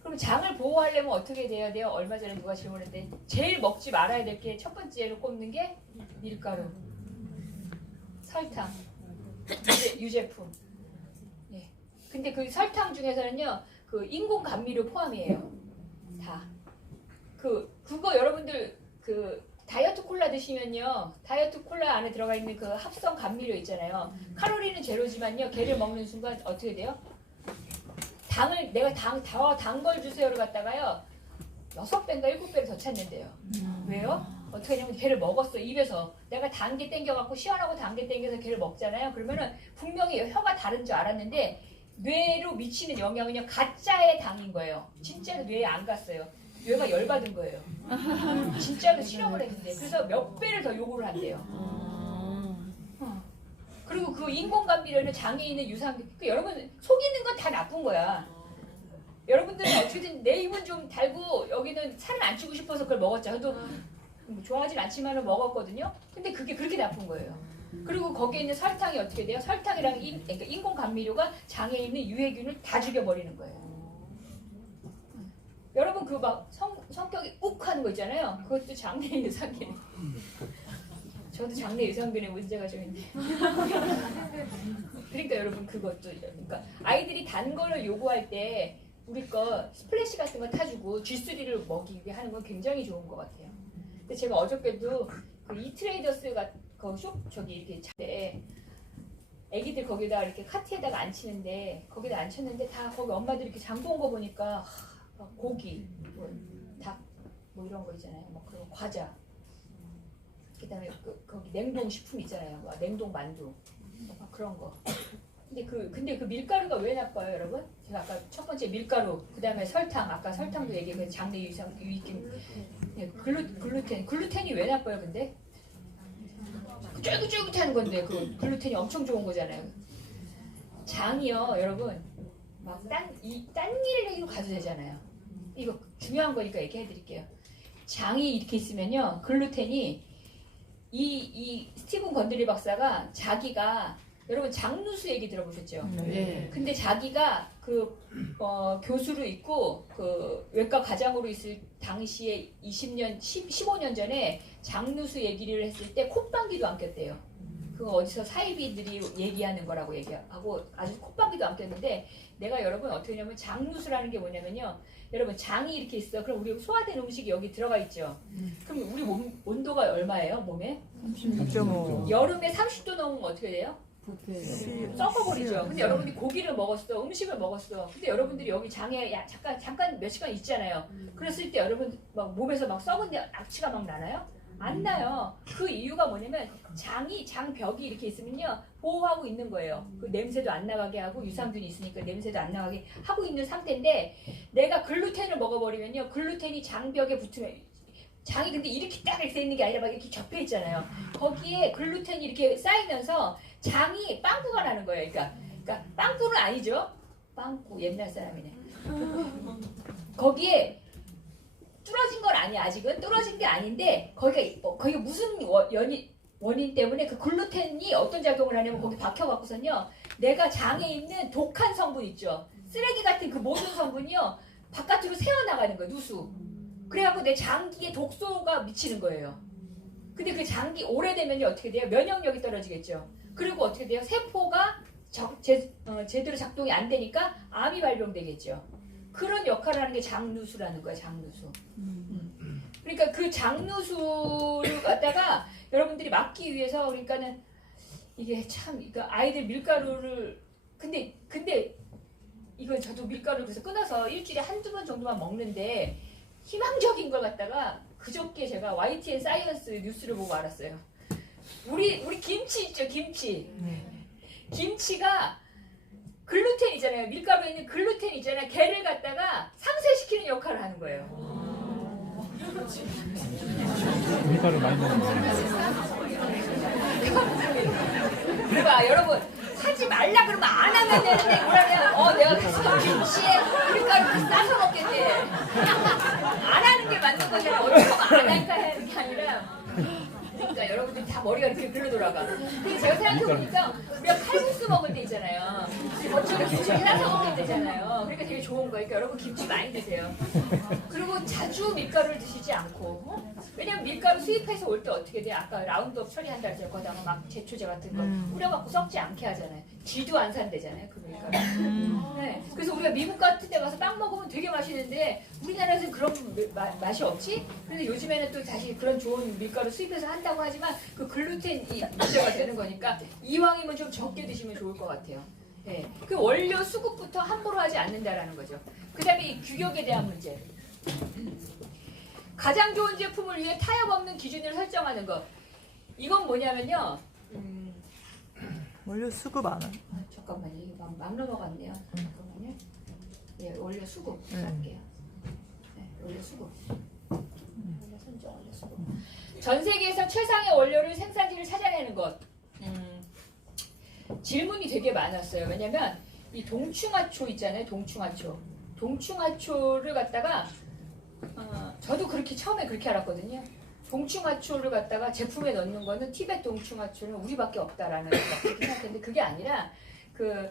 그럼 장을 보호하려면 어떻게 돼야 돼요? 얼마 전에 누가 질문했는데 제일 먹지 말아야 될 게 첫 번째로 꼽는 게 밀가루, 설탕, 유제품. 예. 근데 그 설탕 중에서는요, 그 인공 감미료 포함이에요. 다. 그거 여러분들 다이어트 콜라 드시면요. 다이어트 콜라 안에 들어가 있는 그 합성 감미료 있잖아요. 칼로리는 제로지만요. 걔를 먹는 순간 어떻게 돼요? 내가 단 걸 주세요를 갖다가요. 6배인가 7배를 더 찾는데요. 왜요? 어떻게 하냐면 걔를 먹었어. 입에서. 내가 단 게 땡겨갖고 시원하고 단 게 땡겨서 걔를 먹잖아요. 그러면은 분명히 혀가 다른 줄 알았는데 뇌로 미치는 영향은요. 가짜의 당인 거예요. 진짜로 뇌에 안 갔어요. 뇌가 열받은 거예요. 진짜로 실험을 했는데 그래서 몇 배를 더 요구를 한대요. 그리고 그 인공 감미료는 장에 있는 유산균. 여러분 속이는 건 다 나쁜 거야. 여러분들은 어떻게든 내 입은 좀 달고 여기는 살을 안 찌고 싶어서 그걸 먹었죠. 저도 좋아하진 않지만 먹었거든요. 근데 그게 그렇게 나쁜 거예요. 그리고 거기에 있는 설탕이 어떻게 돼요? 설탕이랑 그러니까 인공 감미료가 장에 있는 유해균을 다 죽여버리는 거예요. 여러분 그 막 성격이 욱 하는 거 있잖아요. 그것도 장내 유산균. 저도 장내 유산균에 문제가 좀 있네요. 그러니까 여러분 그것도 그러니까 아이들이 단 거를 요구할 때 우리 거 스플래시 같은 거 타주고 G3를 먹이게 하는 건 굉장히 좋은 것 같아요. 근데 제가 어저께도 그 이트레이더스가 저기 이렇게 때 애기들 거기다 이렇게 카트에다가 앉히는데 거기다 앉혔는데 다 거기 엄마들이 이렇게 장 본 거 보니까 고기, 닭, 뭐 이런 거 있잖아요. 뭐 그런 과자. 그다음에 거기 냉동 식품 있잖아요. 뭐 냉동 만두, 막 그런 거. 근데 그 밀가루가 왜 나빠요, 여러분? 제가 아까 첫 번째 밀가루, 그다음에 설탕, 아까 설탕도 얘기했고 장내 유익균, 글루텐이 왜 나빠요, 근데? 쫄깃쫄깃한 건데 그 글루텐이 엄청 좋은 거잖아요. 장이요, 여러분, 막 딴 일을 가도 되잖아요. 이거 중요한 거니까 얘기해드릴게요. 장이 이렇게 있으면요, 글루텐이 이 스티븐 건드리 박사가 자기가 여러분 장누수 얘기 들어보셨죠? 네. 근데 자기가 교수로 있고 그 외과 과장으로 있을 당시에 15년 전에 장누수 얘기를 했을 때 콧방귀도 안 꼈대요. 그거 어디서 사이비들이 얘기하는 거라고 얘기하고 아주 콧방귀도 안 꼈는데 내가 여러분 어떻게 하냐면 장누수라는 게 뭐냐면요. 여러분 장이 이렇게 있어. 그럼 우리 소화된 음식이 여기 들어가 있죠. 그럼 우리 몸 온도가 얼마예요? 몸에? 3.5. 여름에 30도 넘으면 어떻게 돼요? 썩어버리죠. 근데 여러분들이 고기를 먹었어, 음식을 먹었어. 근데 여러분들이 여기 장에 잠깐 몇 시간 있잖아요. 그랬을 때 여러분 막 몸에서 막 썩은 악취가 막 나나요? 안 나요. 그 이유가 뭐냐면 장벽이 이렇게 있으면요 보호하고 있는 거예요. 그 냄새도 안 나가게 하고 유산균이 있으니까 냄새도 안 나가게 하고 있는 상태인데 내가 글루텐을 먹어버리면요 글루텐이 장벽에 붙으면 장이 근데 이렇게 딱 이렇게 있는 게 아니라 막 이렇게 겹혀 있잖아요. 거기에 글루텐이 이렇게 쌓이면서 장이 빵꾸가 나는 거예요. 그러니까 빵꾸는 아니죠. 빵꾸 옛날 사람이네. 거기에 뚫어진 건 아니야. 아직은 뚫어진 게 아닌데 거기가 무슨 원인 때문에 그 글루텐이 어떤 작용을 하냐면 거기 박혀갖고선요 내가 장에 있는 독한 성분 있죠. 쓰레기 같은 그 모든 성분이요 바깥으로 새어나가는 거예요. 누수. 그래갖고 내 장기에 독소가 미치는 거예요. 근데 그 장기 오래되면요 어떻게 돼요? 면역력이 떨어지겠죠. 그리고 어떻게 돼요? 세포가 제대로 작동이 안 되니까 암이 발병되겠죠. 그런 역할을 하는 게 장누수라는 거예요. 장누수. 그러니까 그 장누수를 갖다가 여러분들이 막기 위해서 그러니까는 이게 참 그러니까 아이들 밀가루를 근데 이건 저도 밀가루 그래서 끊어서 일주일에 한두 번 정도만 먹는데 희망적인 걸 갖다가 그저께 제가 YTN 사이언스 뉴스를 보고 알았어요. 우리 김치 있죠, 김치. 김치가 글루텐 있잖아요. 밀가루에 있는 글루텐 있잖아요. 걔를 갖다가 상쇄시키는 역할을 하는 거예요. 밀가루 많이 먹으면 그래봐 여러분 하지 말라 그러면 안 하면 되는데 뭐라면 내가 가서 김치에 밀가루 싸서 먹겠대. 안 하는 게 맞는 거잖아. 어떻게 안 할까 하는 게 아니라 그러니까 여러분들 다 머리가 이렇게 글로 돌아가. 근데 제가 생각해보니까 우리가 칼국수 먹을 때 있잖아요. 어쩌면 김치를 싸서 먹게 되잖아요. 그러니까 되게 좋은 거예요. 그러니까 여러분 김치 많이 드세요. 그리고 자주 밀가루를 드시지 않고 왜냐면 밀가루 수입해서 올 때 어떻게 돼? 아까 라운드업 처리한다 했잖아요. 거기다가 막 제초제 같은 거 뿌려갖고 썩지 않게 하잖아요. 쥐도 안 산대잖아요. 그 밀가루. 네. 그래서 우리가 미국 같은 데 가서 빵 먹으면 되게 맛있는데 우리나라에서는 그런 맛이 없지? 그런데 요즘에는 또 다시 그런 좋은 밀가루 수입해서 한다고 하지만 그 글루텐이 문제가 되는 거니까 이왕이면 좀 적게 드시면 좋을 것 같아요. 네. 그 원료 수급부터 함부로 하지 않는다라는 거죠. 그 다음에 이 규격에 대한 문제. 가장 좋은 제품을 위해 타협 없는 기준을 설정하는 것. 이건 뭐냐면요. 원료 수급 안 해. 잠깐만요. 이거 막 넘어갔네요. 잠깐만요. 예, 원료 수급 할게요. 네, 원료 수급. 원료 선정, 원료 수급. 전 세계에서 최상의 원료를 생산지를 찾아내는 것. 질문이 되게 많았어요. 왜냐면 이 동충하초 있잖아요. 동충하초를 갖다가 저도 그렇게 처음에 그렇게 알았거든요. 동충하초를 갖다가 제품에 넣는 거는 티벳 동충하초는 우리밖에 없다라는 그렇게 생각했는데 그게 아니라 그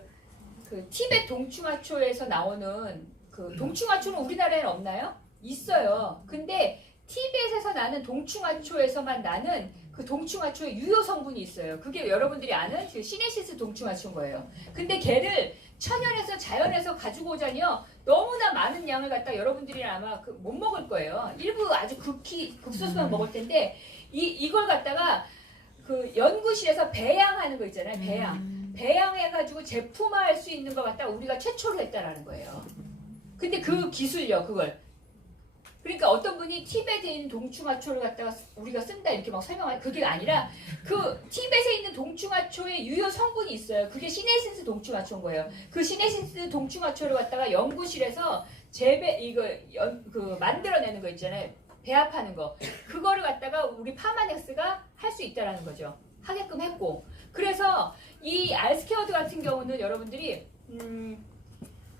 티벳 동충하초에서 나오는 그 동충하초는 우리나라에는 없나요? 있어요. 근데 티벳에서 나는 동충하초에서만 나는 그 동충하초의 유효 성분이 있어요. 그게 여러분들이 아는 그 시네시스 동충하초인 거예요. 근데 걔를 천연에서 자연에서 가지고 오자니요 너무나 많은 양을 갖다 여러분들이 아마 못 먹을 거예요. 일부 아주 극소수만 먹을 텐데 이걸 갖다가 그 연구실에서 배양하는 거 있잖아요. 배양해가지고 제품화할 수 있는 거 갖다 우리가 최초로 했다라는 거예요. 근데 그 기술력 그걸 그러니까 어떤 분이 티벳에 있는 동충하초를 갖다가 우리가 쓴다 이렇게 막 설명할 그게 아니라 그 티벳에 있는 동충하초의 유효 성분이 있어요. 그게 시네신스 동충하초인 거예요. 그 시네신스 동충하초를 갖다가 연구실에서 만들어내는 거 있잖아요. 배합하는 거. 그거를 갖다가 우리 파마넥스가 할 수 있다라는 거죠. 하게끔 했고. 그래서 이 알스케어드 같은 경우는 여러분들이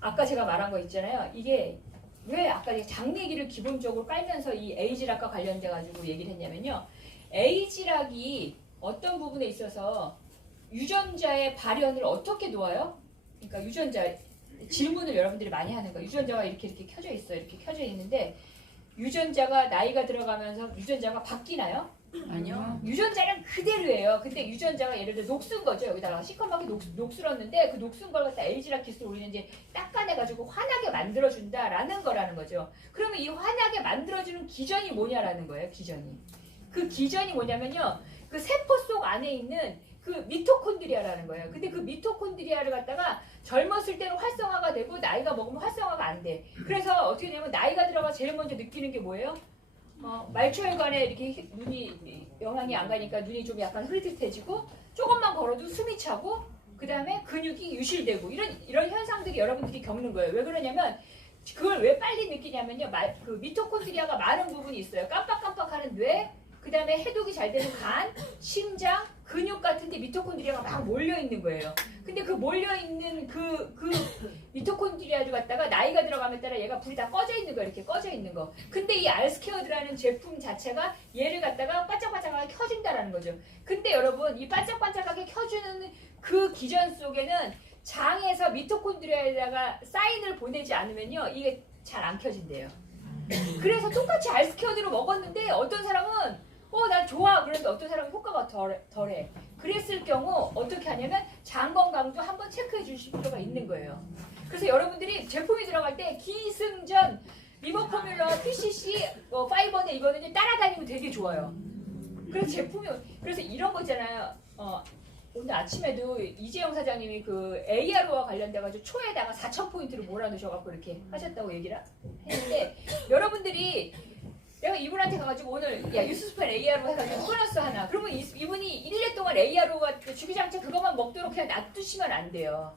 아까 제가 말한 거 있잖아요. 이게 왜 아까 장 얘기를 기본적으로 깔면서 이 에이지락과 관련돼 가지고 얘기를 했냐면요. 에이지락이 어떤 부분에 있어서 유전자의 발현을 어떻게 도와요? 그러니까 유전자 질문을 여러분들이 많이 하는 거예요. 유전자가 이렇게 켜져 있어요. 이렇게 켜져 있는데 유전자가 나이가 들어가면서 유전자가 바뀌나요? 아니요. 유전자는 그대로예요. 근데 유전자가 예를 들어 녹슨 거죠. 여기다가 시커멓게 녹슬었는데 그 녹슨 걸 갖다 에이지락 기술을 우리는 이제 닦아내가지고 환하게 만들어준다라는 거라는 거죠. 그러면 이 환하게 만들어주는 기전이 뭐냐라는 거예요. 그 기전이 뭐냐면요. 그 세포 속 안에 있는 그 미토콘드리아라는 거예요. 근데 그 미토콘드리아를 갖다가 젊었을 때는 활성화가 되고 나이가 먹으면 활성화가 안 돼. 그래서 어떻게 되냐면 나이가 들어가 제일 먼저 느끼는 게 뭐예요? 말초혈관에 이렇게 눈이 영향이 안 가니까 눈이 좀 약간 흐릿해지고 조금만 걸어도 숨이 차고 그 다음에 근육이 유실되고 이런 현상들이 여러분들이 겪는 거예요. 왜 그러냐면 그걸 왜 빨리 느끼냐면요. 그 미토콘드리아가 많은 부분이 있어요. 깜빡깜빡하는 뇌, 그 다음에 해독이 잘 되는 간, 심장, 근육 같은데 미토콘드리아가 막 몰려있는 거예요. 근데 그 몰려있는 그 미토콘드리아를 갖다가 나이가 들어가면 따라 얘가 불이 다 꺼져 있는 거예요. 이렇게 꺼져 있는 거. 근데 이 알스케어드라는 제품 자체가 얘를 갖다가 반짝반짝하게 켜준다라는 거죠. 근데 여러분 이 반짝반짝하게 켜주는 그 기전 속에는 장에서 미토콘드리아에다가 사인을 보내지 않으면요. 이게 잘 안 켜진대요. 그래서 똑같이 알스케어드로 먹었는데 어떤 사람은 나 좋아. 그런데 어떤 사람은 효과가 덜해. 그랬을 경우 어떻게 하냐면 장 건강도 한번 체크해 주실 필요가 있는 거예요. 그래서 여러분들이 제품이 들어갈 때 기승전 리버 포뮬러, PCC, 파이버는 이거는 따라다니면 되게 좋아요. 그래서 제품이 그래서 이런 거 있잖아요. 오늘 아침에도 이재영 사장님이 그 ARO와 관련돼가지고 초에다가 4,000포인트를 몰아넣으셔갖고 이렇게 하셨다고 얘기를 했는데 여러분들이 내가 이분한테 가가지고 오늘 야 유스스펜 ARO 해가지고 보너스 하나 그러면 이분이 1년 동안 ARO가 주기장치 그것만 먹도록 그냥 놔두시면 안 돼요.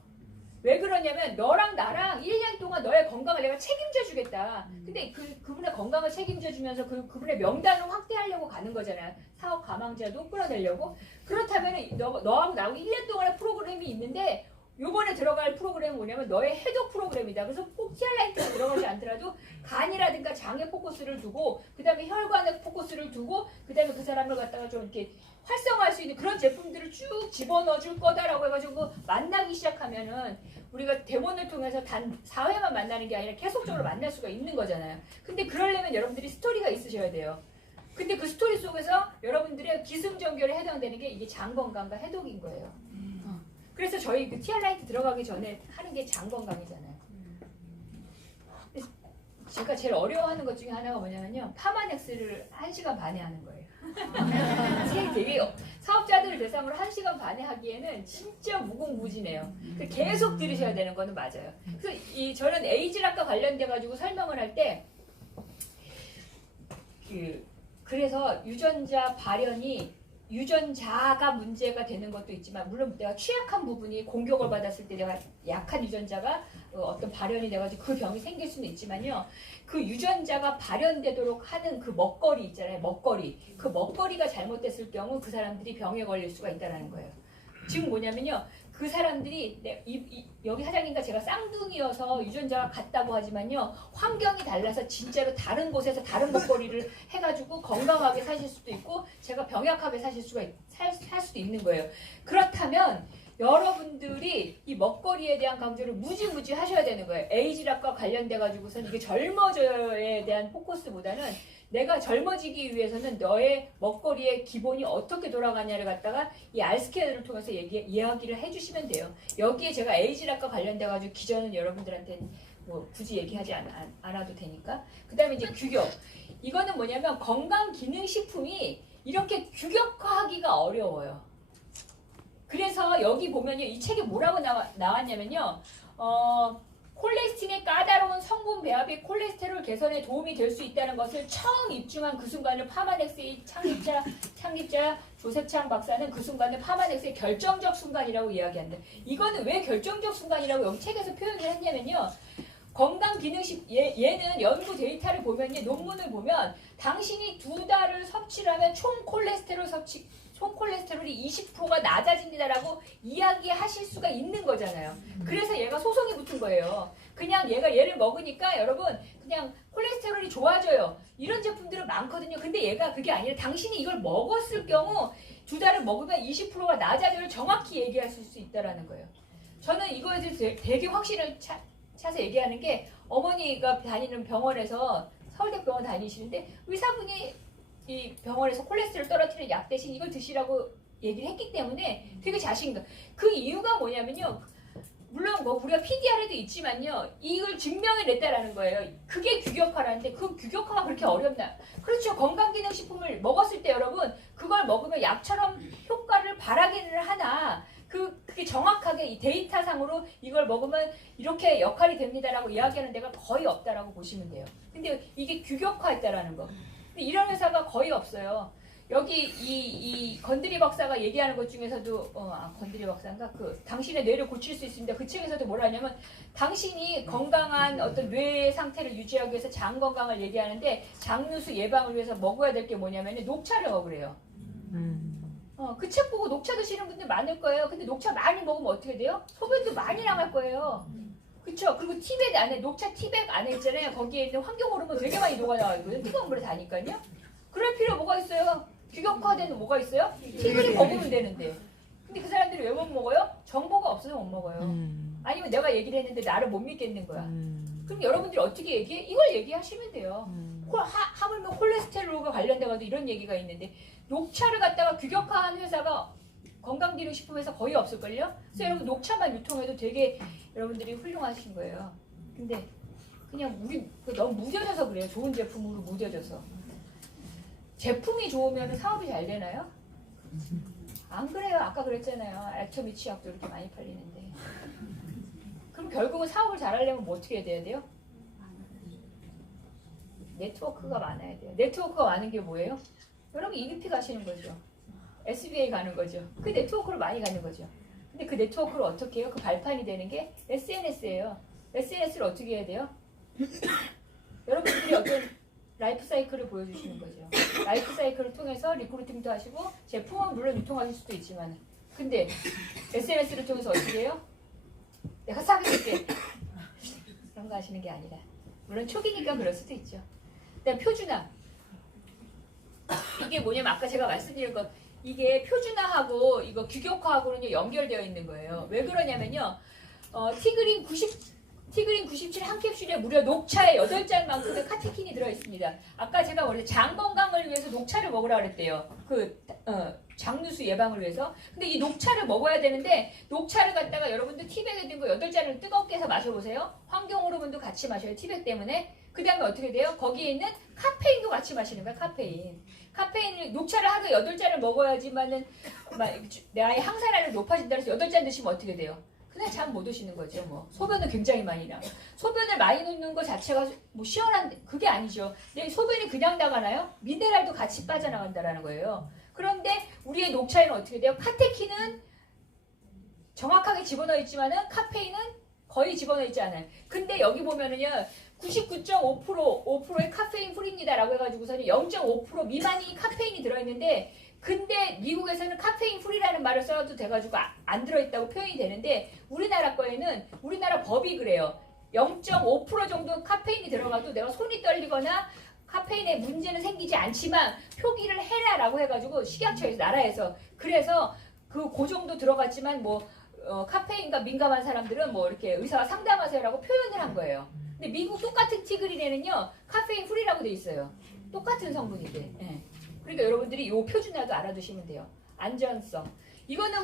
왜 그러냐면 너랑 나랑 1년 동안 너의 건강을 내가 책임져 주겠다. 근데 그분의 건강을 책임져 주면서 그분의 명단을 확대하려고 가는 거잖아요. 사업 가망자도 끌어내려고. 그렇다면 너하고 나하고 1년 동안의 프로그램이 있는데 요번에 들어갈 프로그램은 뭐냐면 너의 해독 프로그램이다. 그래서 꼭 티알라이트가 들어가지 않더라도 간이라든가 장에 포커스를 두고 그 다음에 혈관에 포커스를 두고 그 다음에 그 사람을 갖다가 좀 이렇게 활성화할 수 있는 그런 제품들을 쭉 집어넣어 줄 거다라고 해가지고 만나기 시작하면은 우리가 데몬을 통해서 단 4회만 만나는 게 아니라 계속적으로 만날 수가 있는 거잖아요. 근데 그러려면 여러분들이 스토리가 있으셔야 돼요. 근데 그 스토리 속에서 여러분들의 기승전결에 해당되는 게 이게 장 건강과 해독인 거예요. 그래서 저희 그 티알라이트 들어가기 전에 하는 게 장 건강이잖아요. 제가 제일 어려워하는 것 중에 하나가 뭐냐면요. 파마넥스를 1시간 반에 하는 거예요. 되게 사업자들을 대상으로 1시간 반에 하기에는 진짜 무궁무진해요. 계속 들으셔야 되는 거는 맞아요. 그래서 저는 에이즈락과 관련돼가지고 설명을 할 때 그래서 유전자 발현이 유전자가 문제가 되는 것도 있지만 물론 내가 취약한 부분이 공격을 받았을 때 내가 약한 유전자가 어떤 발현이 돼가지고 그 병이 생길 수는 있지만요. 그 유전자가 발현되도록 하는 그 먹거리 있잖아요. 먹거리. 그 먹거리가 잘못됐을 경우 그 사람들이 병에 걸릴 수가 있다는 거예요. 지금 뭐냐면요. 그 사람들이 여기 사장님과 제가 쌍둥이여서 유전자가 같다고 하지만요. 환경이 달라서 진짜로 다른 곳에서 다른 먹거리를 해가지고 건강하게 사실 수도 있고 제가 병약하게 살 수도 있는 거예요. 그렇다면 여러분들이 이 먹거리에 대한 강조를 무지무지 하셔야 되는 거예요. 에이즈락과 관련돼가지고서는 이게 젊어져에 대한 포커스보다는 내가 젊어지기 위해서는 너의 먹거리의 기본이 어떻게 돌아가냐를 갖다가 이 알스케어를 통해서 이야기를 해주시면 돼요. 여기에 제가 에이즈락과 관련돼가지고 기전은 여러분들한테 뭐 굳이 얘기하지 않아도 되니까. 그 다음에 이제 규격. 이거는 뭐냐면 건강기능식품이 이렇게 규격화하기가 어려워요. 그래서 여기 보면요. 이 책에 뭐라고 나왔냐면요. 콜레스틴의 까다로운 성분 배합이 콜레스테롤 개선에 도움이 될 수 있다는 것을 처음 입증한 그 순간을 파마넥스의 창립자 조세창 박사는 그 순간을 파마넥스의 결정적 순간이라고 이야기한다. 이거는 왜 결정적 순간이라고 여기 책에서 표현을 했냐면요. 건강기능식 얘는 연구 데이터를 보면요. 논문을 보면 당신이 2달을 섭취를 하면 총 콜레스테롤이 20%가 낮아집니다라고 이야기하실 수가 있는 거잖아요. 그래서 얘가 소송이 붙은 거예요. 그냥 얘를 먹으니까 여러분 그냥 콜레스테롤이 좋아져요. 이런 제품들은 많거든요. 근데 얘가 그게 아니라 당신이 이걸 먹었을 경우 2달을 먹으면 20%가 낮아져요. 정확히 얘기하실 수 있다는 거예요. 저는 이거에 대해서 되게 확신을 차서 얘기하는 게 어머니가 다니는 병원에서 서울대병원 다니시는데 의사분이 이 병원에서 콜레스테롤 떨어뜨리는 약 대신 이걸 드시라고 얘기를 했기 때문에 되게 자신감. 그 이유가 뭐냐면요. 물론 뭐 우리가 PDR에도 있지만요. 이걸 증명해냈다라는 거예요. 그게 규격화라는데 그 규격화가 그렇게 어렵나? 그렇죠. 건강기능식품을 먹었을 때 여러분 그걸 먹으면 약처럼 효과를 발하기는 하나 그게 정확하게 이 데이터상으로 이걸 먹으면 이렇게 역할이 됩니다라고 이야기하는 데가 거의 없다라고 보시면 돼요. 근데 이게 규격화했다라는 거. 이런 회사가 거의 없어요. 여기 이 건드리 박사가 얘기하는 것 중에서도 건드리 박사인가 당신의 뇌를 고칠 수 있습니다. 그 책에서도 뭐라 하냐면 당신이 건강한 어떤 뇌 상태를 유지하기 위해서 장 건강을 얘기하는데 장누수 예방을 위해서 먹어야 될 게 뭐냐면 녹차를 먹으래요. 그 책 보고 녹차 드시는 분들 많을 거예요. 근데 녹차 많이 먹으면 어떻게 돼요? 소변도 많이 나갈 거예요. 그쵸? 그리고 티백 안에, 녹차 티백 안에 있잖아요. 거기에 있는 환경 호르몬 되게 많이 녹아나와있거든요. 뜨거운 물에 다니까요. 그럴 필요 뭐가 있어요? 규격화되는 뭐가 있어요? 티백을 먹으면 되는데. 근데 그 사람들이 왜 못 먹어요? 정보가 없어서 못 먹어요. 아니면 내가 얘기를 했는데 나를 못 믿겠는 거야. 그럼 여러분들이 어떻게 얘기해? 이걸 얘기하시면 돼요. 하물며 콜레스테롤과 관련돼가지고 이런 얘기가 있는데 녹차를 갖다가 규격화한 회사가 건강기능식품에서 거의 없을걸요? 그래서 여러분 녹차만 유통해도 되게 여러분들이 훌륭하신 거예요. 근데 그냥 우리 너무 무뎌져서 그래요. 좋은 제품으로 무뎌져서. 제품이 좋으면 사업이 잘 되나요? 안 그래요. 아까 그랬잖아요. 애터미 치약도 이렇게 많이 팔리는데. 그럼 결국은 사업을 잘하려면 뭐 어떻게 돼야 돼요? 네트워크가 많아야 돼요. 네트워크가 많은 게 뭐예요? 여러분 EBP 가시는 거죠. SBA 가는 거죠. 그 네트워크를 많이 가는 거죠. 근데 그 네트워크를 어떻게 해요? 그 발판이 되는 게 SNS예요. SNS를 어떻게 해야 돼요? 여러분들이 어떤 라이프 사이클을 보여주시는 거죠. 라이프 사이클을 통해서 리크루팅도 하시고 제품은 물론 유통하실 수도 있지만 근데 SNS를 통해서 어떻게 해요? 내가 싸게 줄게. 그런 거 하시는 게 아니라 물론 초기니까 그럴 수도 있죠. 그다음 표준화. 이게 뭐냐면 아까 제가 말씀드린 건 이게 표준화하고 이거 규격화하고는 연결되어 있는 거예요. 왜 그러냐면요. 티그린 97 한 캡슐에 무려 녹차에 8잔만큼의 카테킨이 들어있습니다. 아까 제가 원래 장 건강을 위해서 녹차를 먹으라 그랬대요. 장누수 예방을 위해서. 근데 이 녹차를 먹어야 되는데 녹차를 갖다가 여러분들 티백에 든 거 8잔을 뜨겁게 해서 마셔보세요. 환경 호르몬도 같이 마셔요. 티백 때문에. 그 다음에 어떻게 돼요? 거기에 있는 카페인도 같이 마시는 거야. 카페인을 녹차를 하루 8잔을 먹어야지만은 나의 항산화를 높아진다 해서 8잔 드시면 어떻게 돼요? 그냥 잠 못 오시는 거죠. 뭐 소변을 굉장히 많이 나. 소변을 많이 놓는 것 자체가 뭐 시원한 그게 아니죠. 내 소변이 그냥 나가나요? 미네랄도 같이 빠져나간다라는 거예요. 그런데 우리의 녹차에는 어떻게 돼요? 카테킨은 정확하게 집어넣어 있지만은 카페인은 거의 집어넣어 있지 않아요. 근데 여기 보면은요. 99.5%의 카페인 프리입니다라고 해가지고서는 0.5% 미만이 카페인이 들어있는데 근데 미국에서는 카페인 프리라는 말을 써도 돼가지고 안 들어있다고 표현이 되는데 우리나라 거에는 우리나라 법이 그래요. 0.5% 정도 카페인이 들어가도 내가 손이 떨리거나 카페인에 문제는 생기지 않지만 표기를 해라라고 해가지고 식약처에서 나라에서 그래서 그 정도 들어갔지만 카페인과 민감한 사람들은 이렇게 의사와 상담하세요라고 표현을 한 거예요. 근데 미국 똑같은 티그린에는요 카페인 프리라고 돼 있어요. 똑같은 성분인데. 예. 그러니까 여러분들이 이 표준화도 알아두시면 돼요. 안전성. 이거는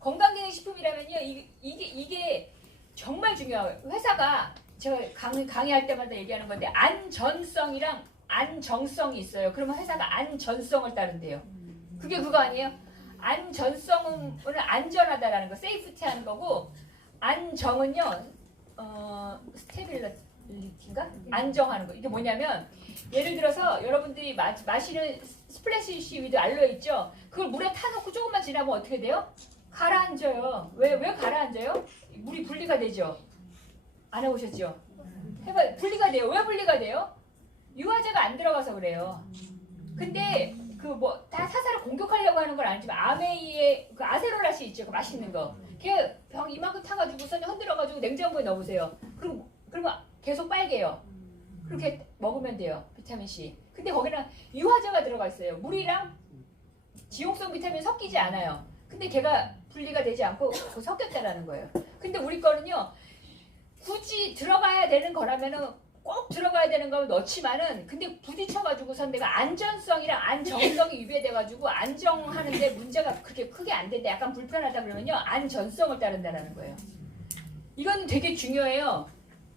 건강기능식품이라면요 이게 정말 중요해요. 회사가 제가 강의할 때마다 얘기하는 건데 안전성이랑 안정성이 있어요. 그러면 회사가 안전성을 따른대요. 그게 그거 아니에요? 안전성은 안전하다라는 거, 세이프티하는 거고 안정은요 스테빌리티인가? 안정하는 거. 이게 뭐냐면 예를 들어서 여러분들이 마시는 스플래시 위드 알로에 있죠? 그걸 물에 타놓고 조금만 지나면 어떻게 돼요? 가라앉아요. 왜 가라앉아요? 물이 분리가 되죠? 안 해보셨죠? 해봐 분리가 돼요. 왜 분리가 돼요? 유화제가 안 들어가서 그래요. 근데 다 사사를 공격하려고 하는 건 아니지만 아메이의 아세롤라시 있죠? 그 맛있는 거. 걔 병 이만큼 타가지고서 흔들어가지고 냉장고에 넣어보세요. 그러면 계속 빨개요. 그렇게 먹으면 돼요. 비타민 C. 근데 거기는 유화제가 들어가 있어요. 물이랑 지용성 비타민 섞이지 않아요. 근데 걔가 분리가 되지 않고 섞였다라는 거예요. 근데 우리 거는요. 굳이 들어가야 되는 거라면은 꼭 들어가야 되는 걸 넣지만은 근데 부딪혀가지고선 내가 안전성이랑 안정성이 위배돼가지고 안정하는데 문제가 그렇게 크게 안 된다. 약간 불편하다 그러면요. 안전성을 따른다는 거예요. 이건 되게 중요해요.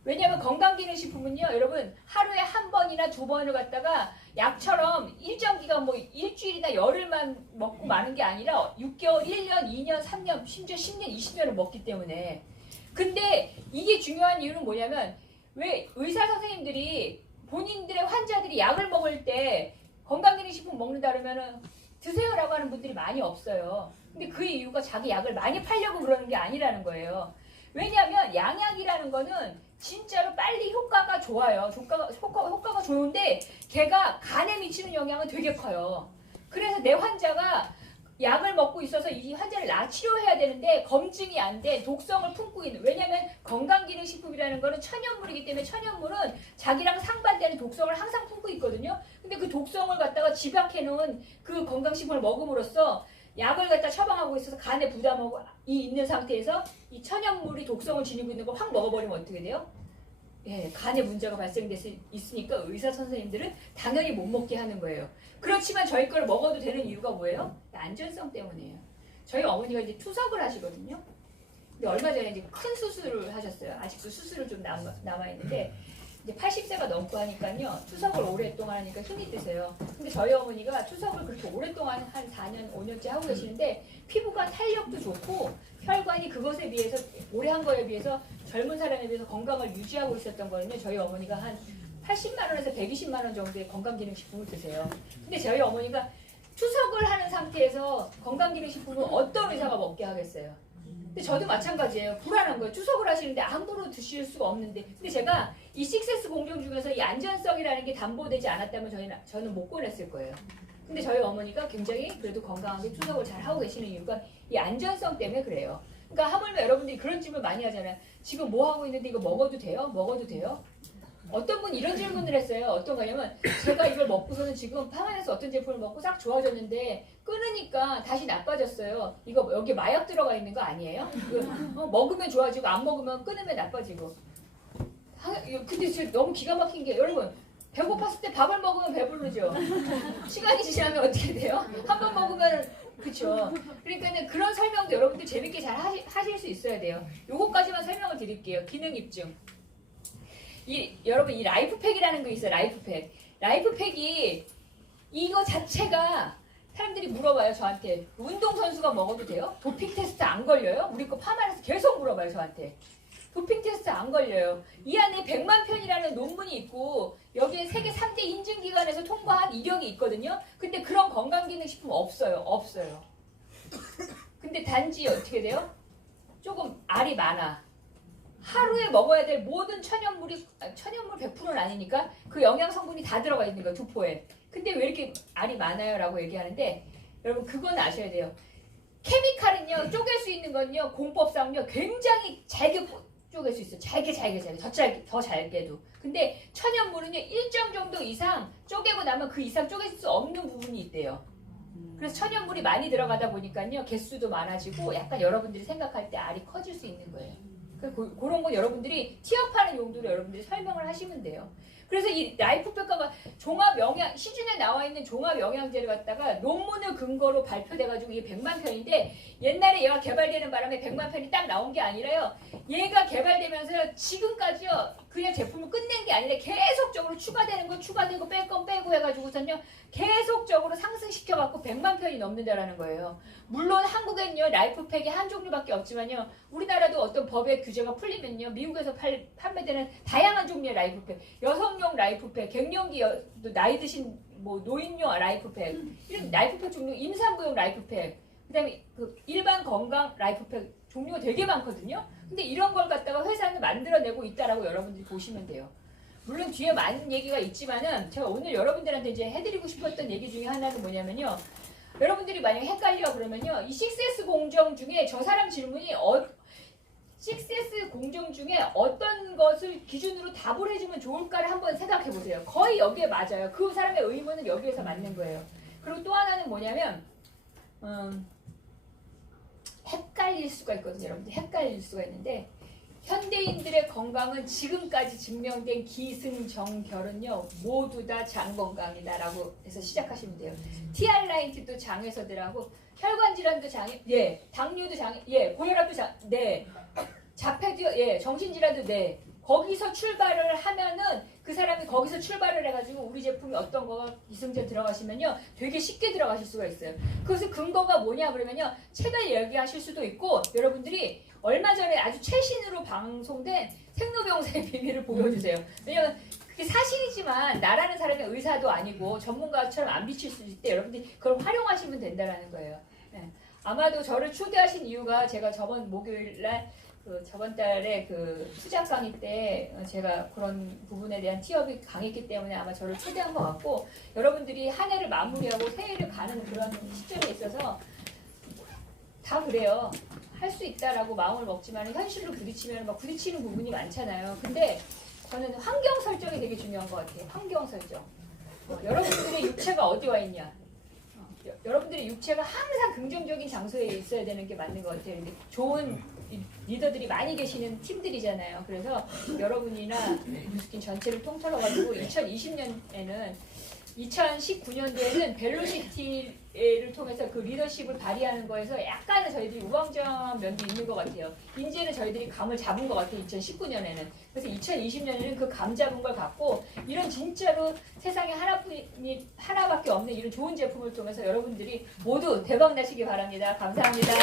왜냐하면 건강기능식품은요. 여러분 하루에 한 번이나 2번을 갖다가 약처럼 일정 기간 일주일이나 열흘만 먹고 마는 게 아니라 6개월, 1년, 2년, 3년, 심지어 10년, 20년을 먹기 때문에 근데 이게 중요한 이유는 뭐냐면 왜 의사 선생님들이 본인들의 환자들이 약을 먹을 때 건강기능식품 먹는다 그러면은 드세요라고 하는 분들이 많이 없어요. 근데 그 이유가 자기 약을 많이 팔려고 그러는 게 아니라는 거예요. 왜냐하면 양약이라는 거는 진짜로 빨리 효과가 좋아요. 효과가 좋은데 걔가 간에 미치는 영향은 되게 커요. 그래서 내 환자가 약을 먹고 있어서 이 환자를 치료해야 되는데 검증이 안 돼 독성을 품고 있는 왜냐하면 건강기능식품이라는 거는 천연물이기 때문에 천연물은 자기랑 상반되는 독성을 항상 품고 있거든요. 근데 그 독성을 갖다가 집약해 놓은 그 건강식품을 먹음으로써 약을 갖다 처방하고 있어서 간에 부담이 있는 상태에서 이 천연물이 독성을 지니고 있는 걸 확 먹어버리면 어떻게 돼요? 예, 간에 문제가 발생있으니까 의사 선생님들은 당연히 못 먹게 하는 거예요. 그렇지만 저희 걸 먹어도 되는 이유가 뭐예요? 안전성 때문이에요. 저희 어머니가 이제 투석을 하시거든요. 근데 얼마 전에 이제 큰 수술을 하셨어요. 아직도 수술을 좀 남아있는데 이제 80세가 넘고 하니까요. 추석을 오랫동안 하니까 힘이 드세요. 근데 저희 어머니가 추석을 그렇게 오랫동안 한 4년, 5년째 하고 계시는데 피부가 탄력도 좋고 혈관이 그것에 비해서 오래 한 거에 비해서 젊은 사람에 비해서 건강을 유지하고 있었던 거는요. 저희 어머니가 한 80만 원에서 120만 원 정도의 건강기능식품을 드세요. 근데 저희 어머니가 추석을 하는 상태에서 건강기능식품을 어떤 의사가 먹게 하겠어요. 근데 저도 마찬가지예요. 불안한 거예요. 추석을 하시는데 아무로 드실 수가 없는데. 근데 제가 이 식세스 공정 중에서 이 안전성이라는 게 담보되지 않았다면 저는 못 꺼냈을 거예요. 근데 저희 어머니가 굉장히 그래도 건강하게 추석을 잘 하고 계시는 이유가 이 안전성 때문에 그래요. 그러니까 하물며 여러분들이 그런 질문 많이 하잖아요. 지금 뭐 하고 있는데 이거 먹어도 돼요? 먹어도 돼요? 어떤 분이 이런 질문을 했어요. 어떤 거냐면 제가 이걸 먹고서는 지금 파마에서 어떤 제품을 먹고 싹 좋아졌는데 끊으니까 다시 나빠졌어요. 이거 여기 마약 들어가 있는 거 아니에요? 먹으면 좋아지고 안 먹으면 끊으면 나빠지고. 근데 지금 너무 기가 막힌 게 여러분 배고팠을 때 밥을 먹으면 배부르죠. 시간이 지나면 어떻게 돼요? 한 번 먹으면 그렇죠. 그러니까는 그런 설명도 여러분들 재밌게 잘 하실 수 있어야 돼요. 요거까지만 설명을 드릴게요. 기능 입증. 여러분 이 라이프팩이라는 거 있어요. 라이프팩. 라이프팩이 이거 자체가 사람들이 물어봐요. 저한테. 운동선수가 먹어도 돼요? 도핑 테스트 안 걸려요? 우리 거 파마에서 계속 물어봐요. 저한테. 도핑 테스트 안 걸려요. 이 안에 100만 편이라는 논문이 있고 여기에 세계 3대 인증기관에서 통과한 이력이 있거든요. 근데 그런 건강기능식품 없어요. 없어요. 근데 단지 어떻게 돼요? 조금 알이 많아. 하루에 먹어야 될 모든 천연물 100%는 아니니까 그 영양 성분이 다 들어가 있는 거예요. 두 포에. 근데 왜 이렇게 알이 많아요? 라고 얘기하는데 여러분 그건 아셔야 돼요. 케미칼은요. 쪼갤 수 있는 건요. 공법상요. 굉장히 잘게 쪼갤 수 있어요. 잘게 더 잘게도. 근데 천연물은요. 일정 정도 이상 쪼개고 나면 그 이상 쪼갤 수 없는 부분이 있대요. 그래서 천연물이 많이 들어가다 보니까요. 개수도 많아지고 약간 여러분들이 생각할 때 알이 커질 수 있는 거예요. 그런 건 여러분들이 취업하는 용도로 여러분들이 설명을 하시면 돼요. 그래서 이 라이프백과가 시중에 나와 있는 종합 영양제를 갖다가 논문을 근거로 발표돼가지고 이게 100만 편인데 옛날에 얘가 개발되는 바람에 100만 편이 딱 나온 게 아니라요. 얘가 개발되면서 지금까지요. 그냥 제품을 끝낸 게 아니라 계속적으로 추가되는 거 추가되고 뺄 건 빼고 해가지고선요. 계속적으로 상승시켜갖고 100만 편이 넘는다라는 거예요. 물론 한국엔요. 라이프팩이 한 종류밖에 없지만요. 우리나라도 어떤 법의 규제가 풀리면요. 미국에서 판매되는 다양한 종류의 라이프팩, 여성용 라이프팩, 갱년기 나이 드신 뭐 노인용 라이프팩, 이런 라이프팩 종류, 임산부용 라이프팩, 그다음에 그 일반 건강 라이프팩 종류가 되게 많거든요. 근데 이런 걸 갖다가 회사는 만들어내고 있다라고 여러분들이 보시면 돼요. 물론 뒤에 많은 얘기가 있지만은 제가 오늘 여러분들한테 이제 해드리고 싶었던 얘기 중에 하나는 뭐냐면요. 여러분들이 만약에 헷갈려 그러면요. 이 6S 공정 중에 저 사람 질문이 6S 공정 중에 어떤 것을 기준으로 답을 해주면 좋을까를 한번 생각해 보세요. 거의 여기에 맞아요. 그 사람의 의문은 여기에서 맞는 거예요. 그리고 또 하나는 뭐냐면 헷갈릴 수가 있거든요. 여러분들 헷갈릴 수가 있는데 현대인들의 건강은 지금까지 증명된 기승전결은요 모두 다 장 건강이다라고 해서 시작하시면 돼요. TR9T도 장에서들하고 혈관 질환도 장에, 예, 당뇨도 장에, 예, 고혈압도 장, 네, 자폐도, 예, 정신질환도 네. 거기서 출발을 하면은 그 사람이 거기서 출발을 해가지고 우리 제품이 어떤 거가 기승전 들어가시면요 되게 쉽게 들어가실 수가 있어요. 그래서 근거가 뭐냐 그러면요 책을 얘기하실 수도 있고 여러분들이 얼마 전에 아주 최신으로 방송된 생로병사의 비밀을 보여주세요. 왜냐면 그게 사실이지만 나라는 사람이 의사도 아니고 전문가처럼 안 비칠 수 있을 때 여러분들이 그걸 활용하시면 된다는 거예요. 네. 아마도 저를 초대하신 이유가 제가 저번 목요일날 저번 달에 그 수작 강의 때 제가 그런 부분에 대한 티업이 강했기 때문에 아마 저를 초대한 것 같고 여러분들이 한 해를 마무리하고 새해를 가는 그런 시점에 있어서 다 그래요. 할 수 있다라고 마음을 먹지만 현실로 부딪히면 막 부딪히는 부분이 많잖아요. 근데 저는 환경 설정이 되게 중요한 것 같아요. 환경 설정. 여러분들의 육체가 어디 와 있냐. 여러분들의 육체가 항상 긍정적인 장소에 있어야 되는 게 맞는 것 같아요. 근데 좋은 리더들이 많이 계시는 팀들이잖아요. 그래서 여러분이나 뉴스킨 전체를 통틀어가지고 2020년에는 2019년도에는 벨로시티를 통해서 그 리더십을 발휘하는 거에서 약간은 저희들이 우왕좌왕한 면도 있는 것 같아요. 이제는 저희들이 감을 잡은 것 같아요. 2019년에는. 그래서 2020년에는 그 감 잡은 걸 갖고 이런 진짜로 세상에 하나밖에 없는 이런 좋은 제품을 통해서 여러분들이 모두 대박 나시기 바랍니다. 감사합니다.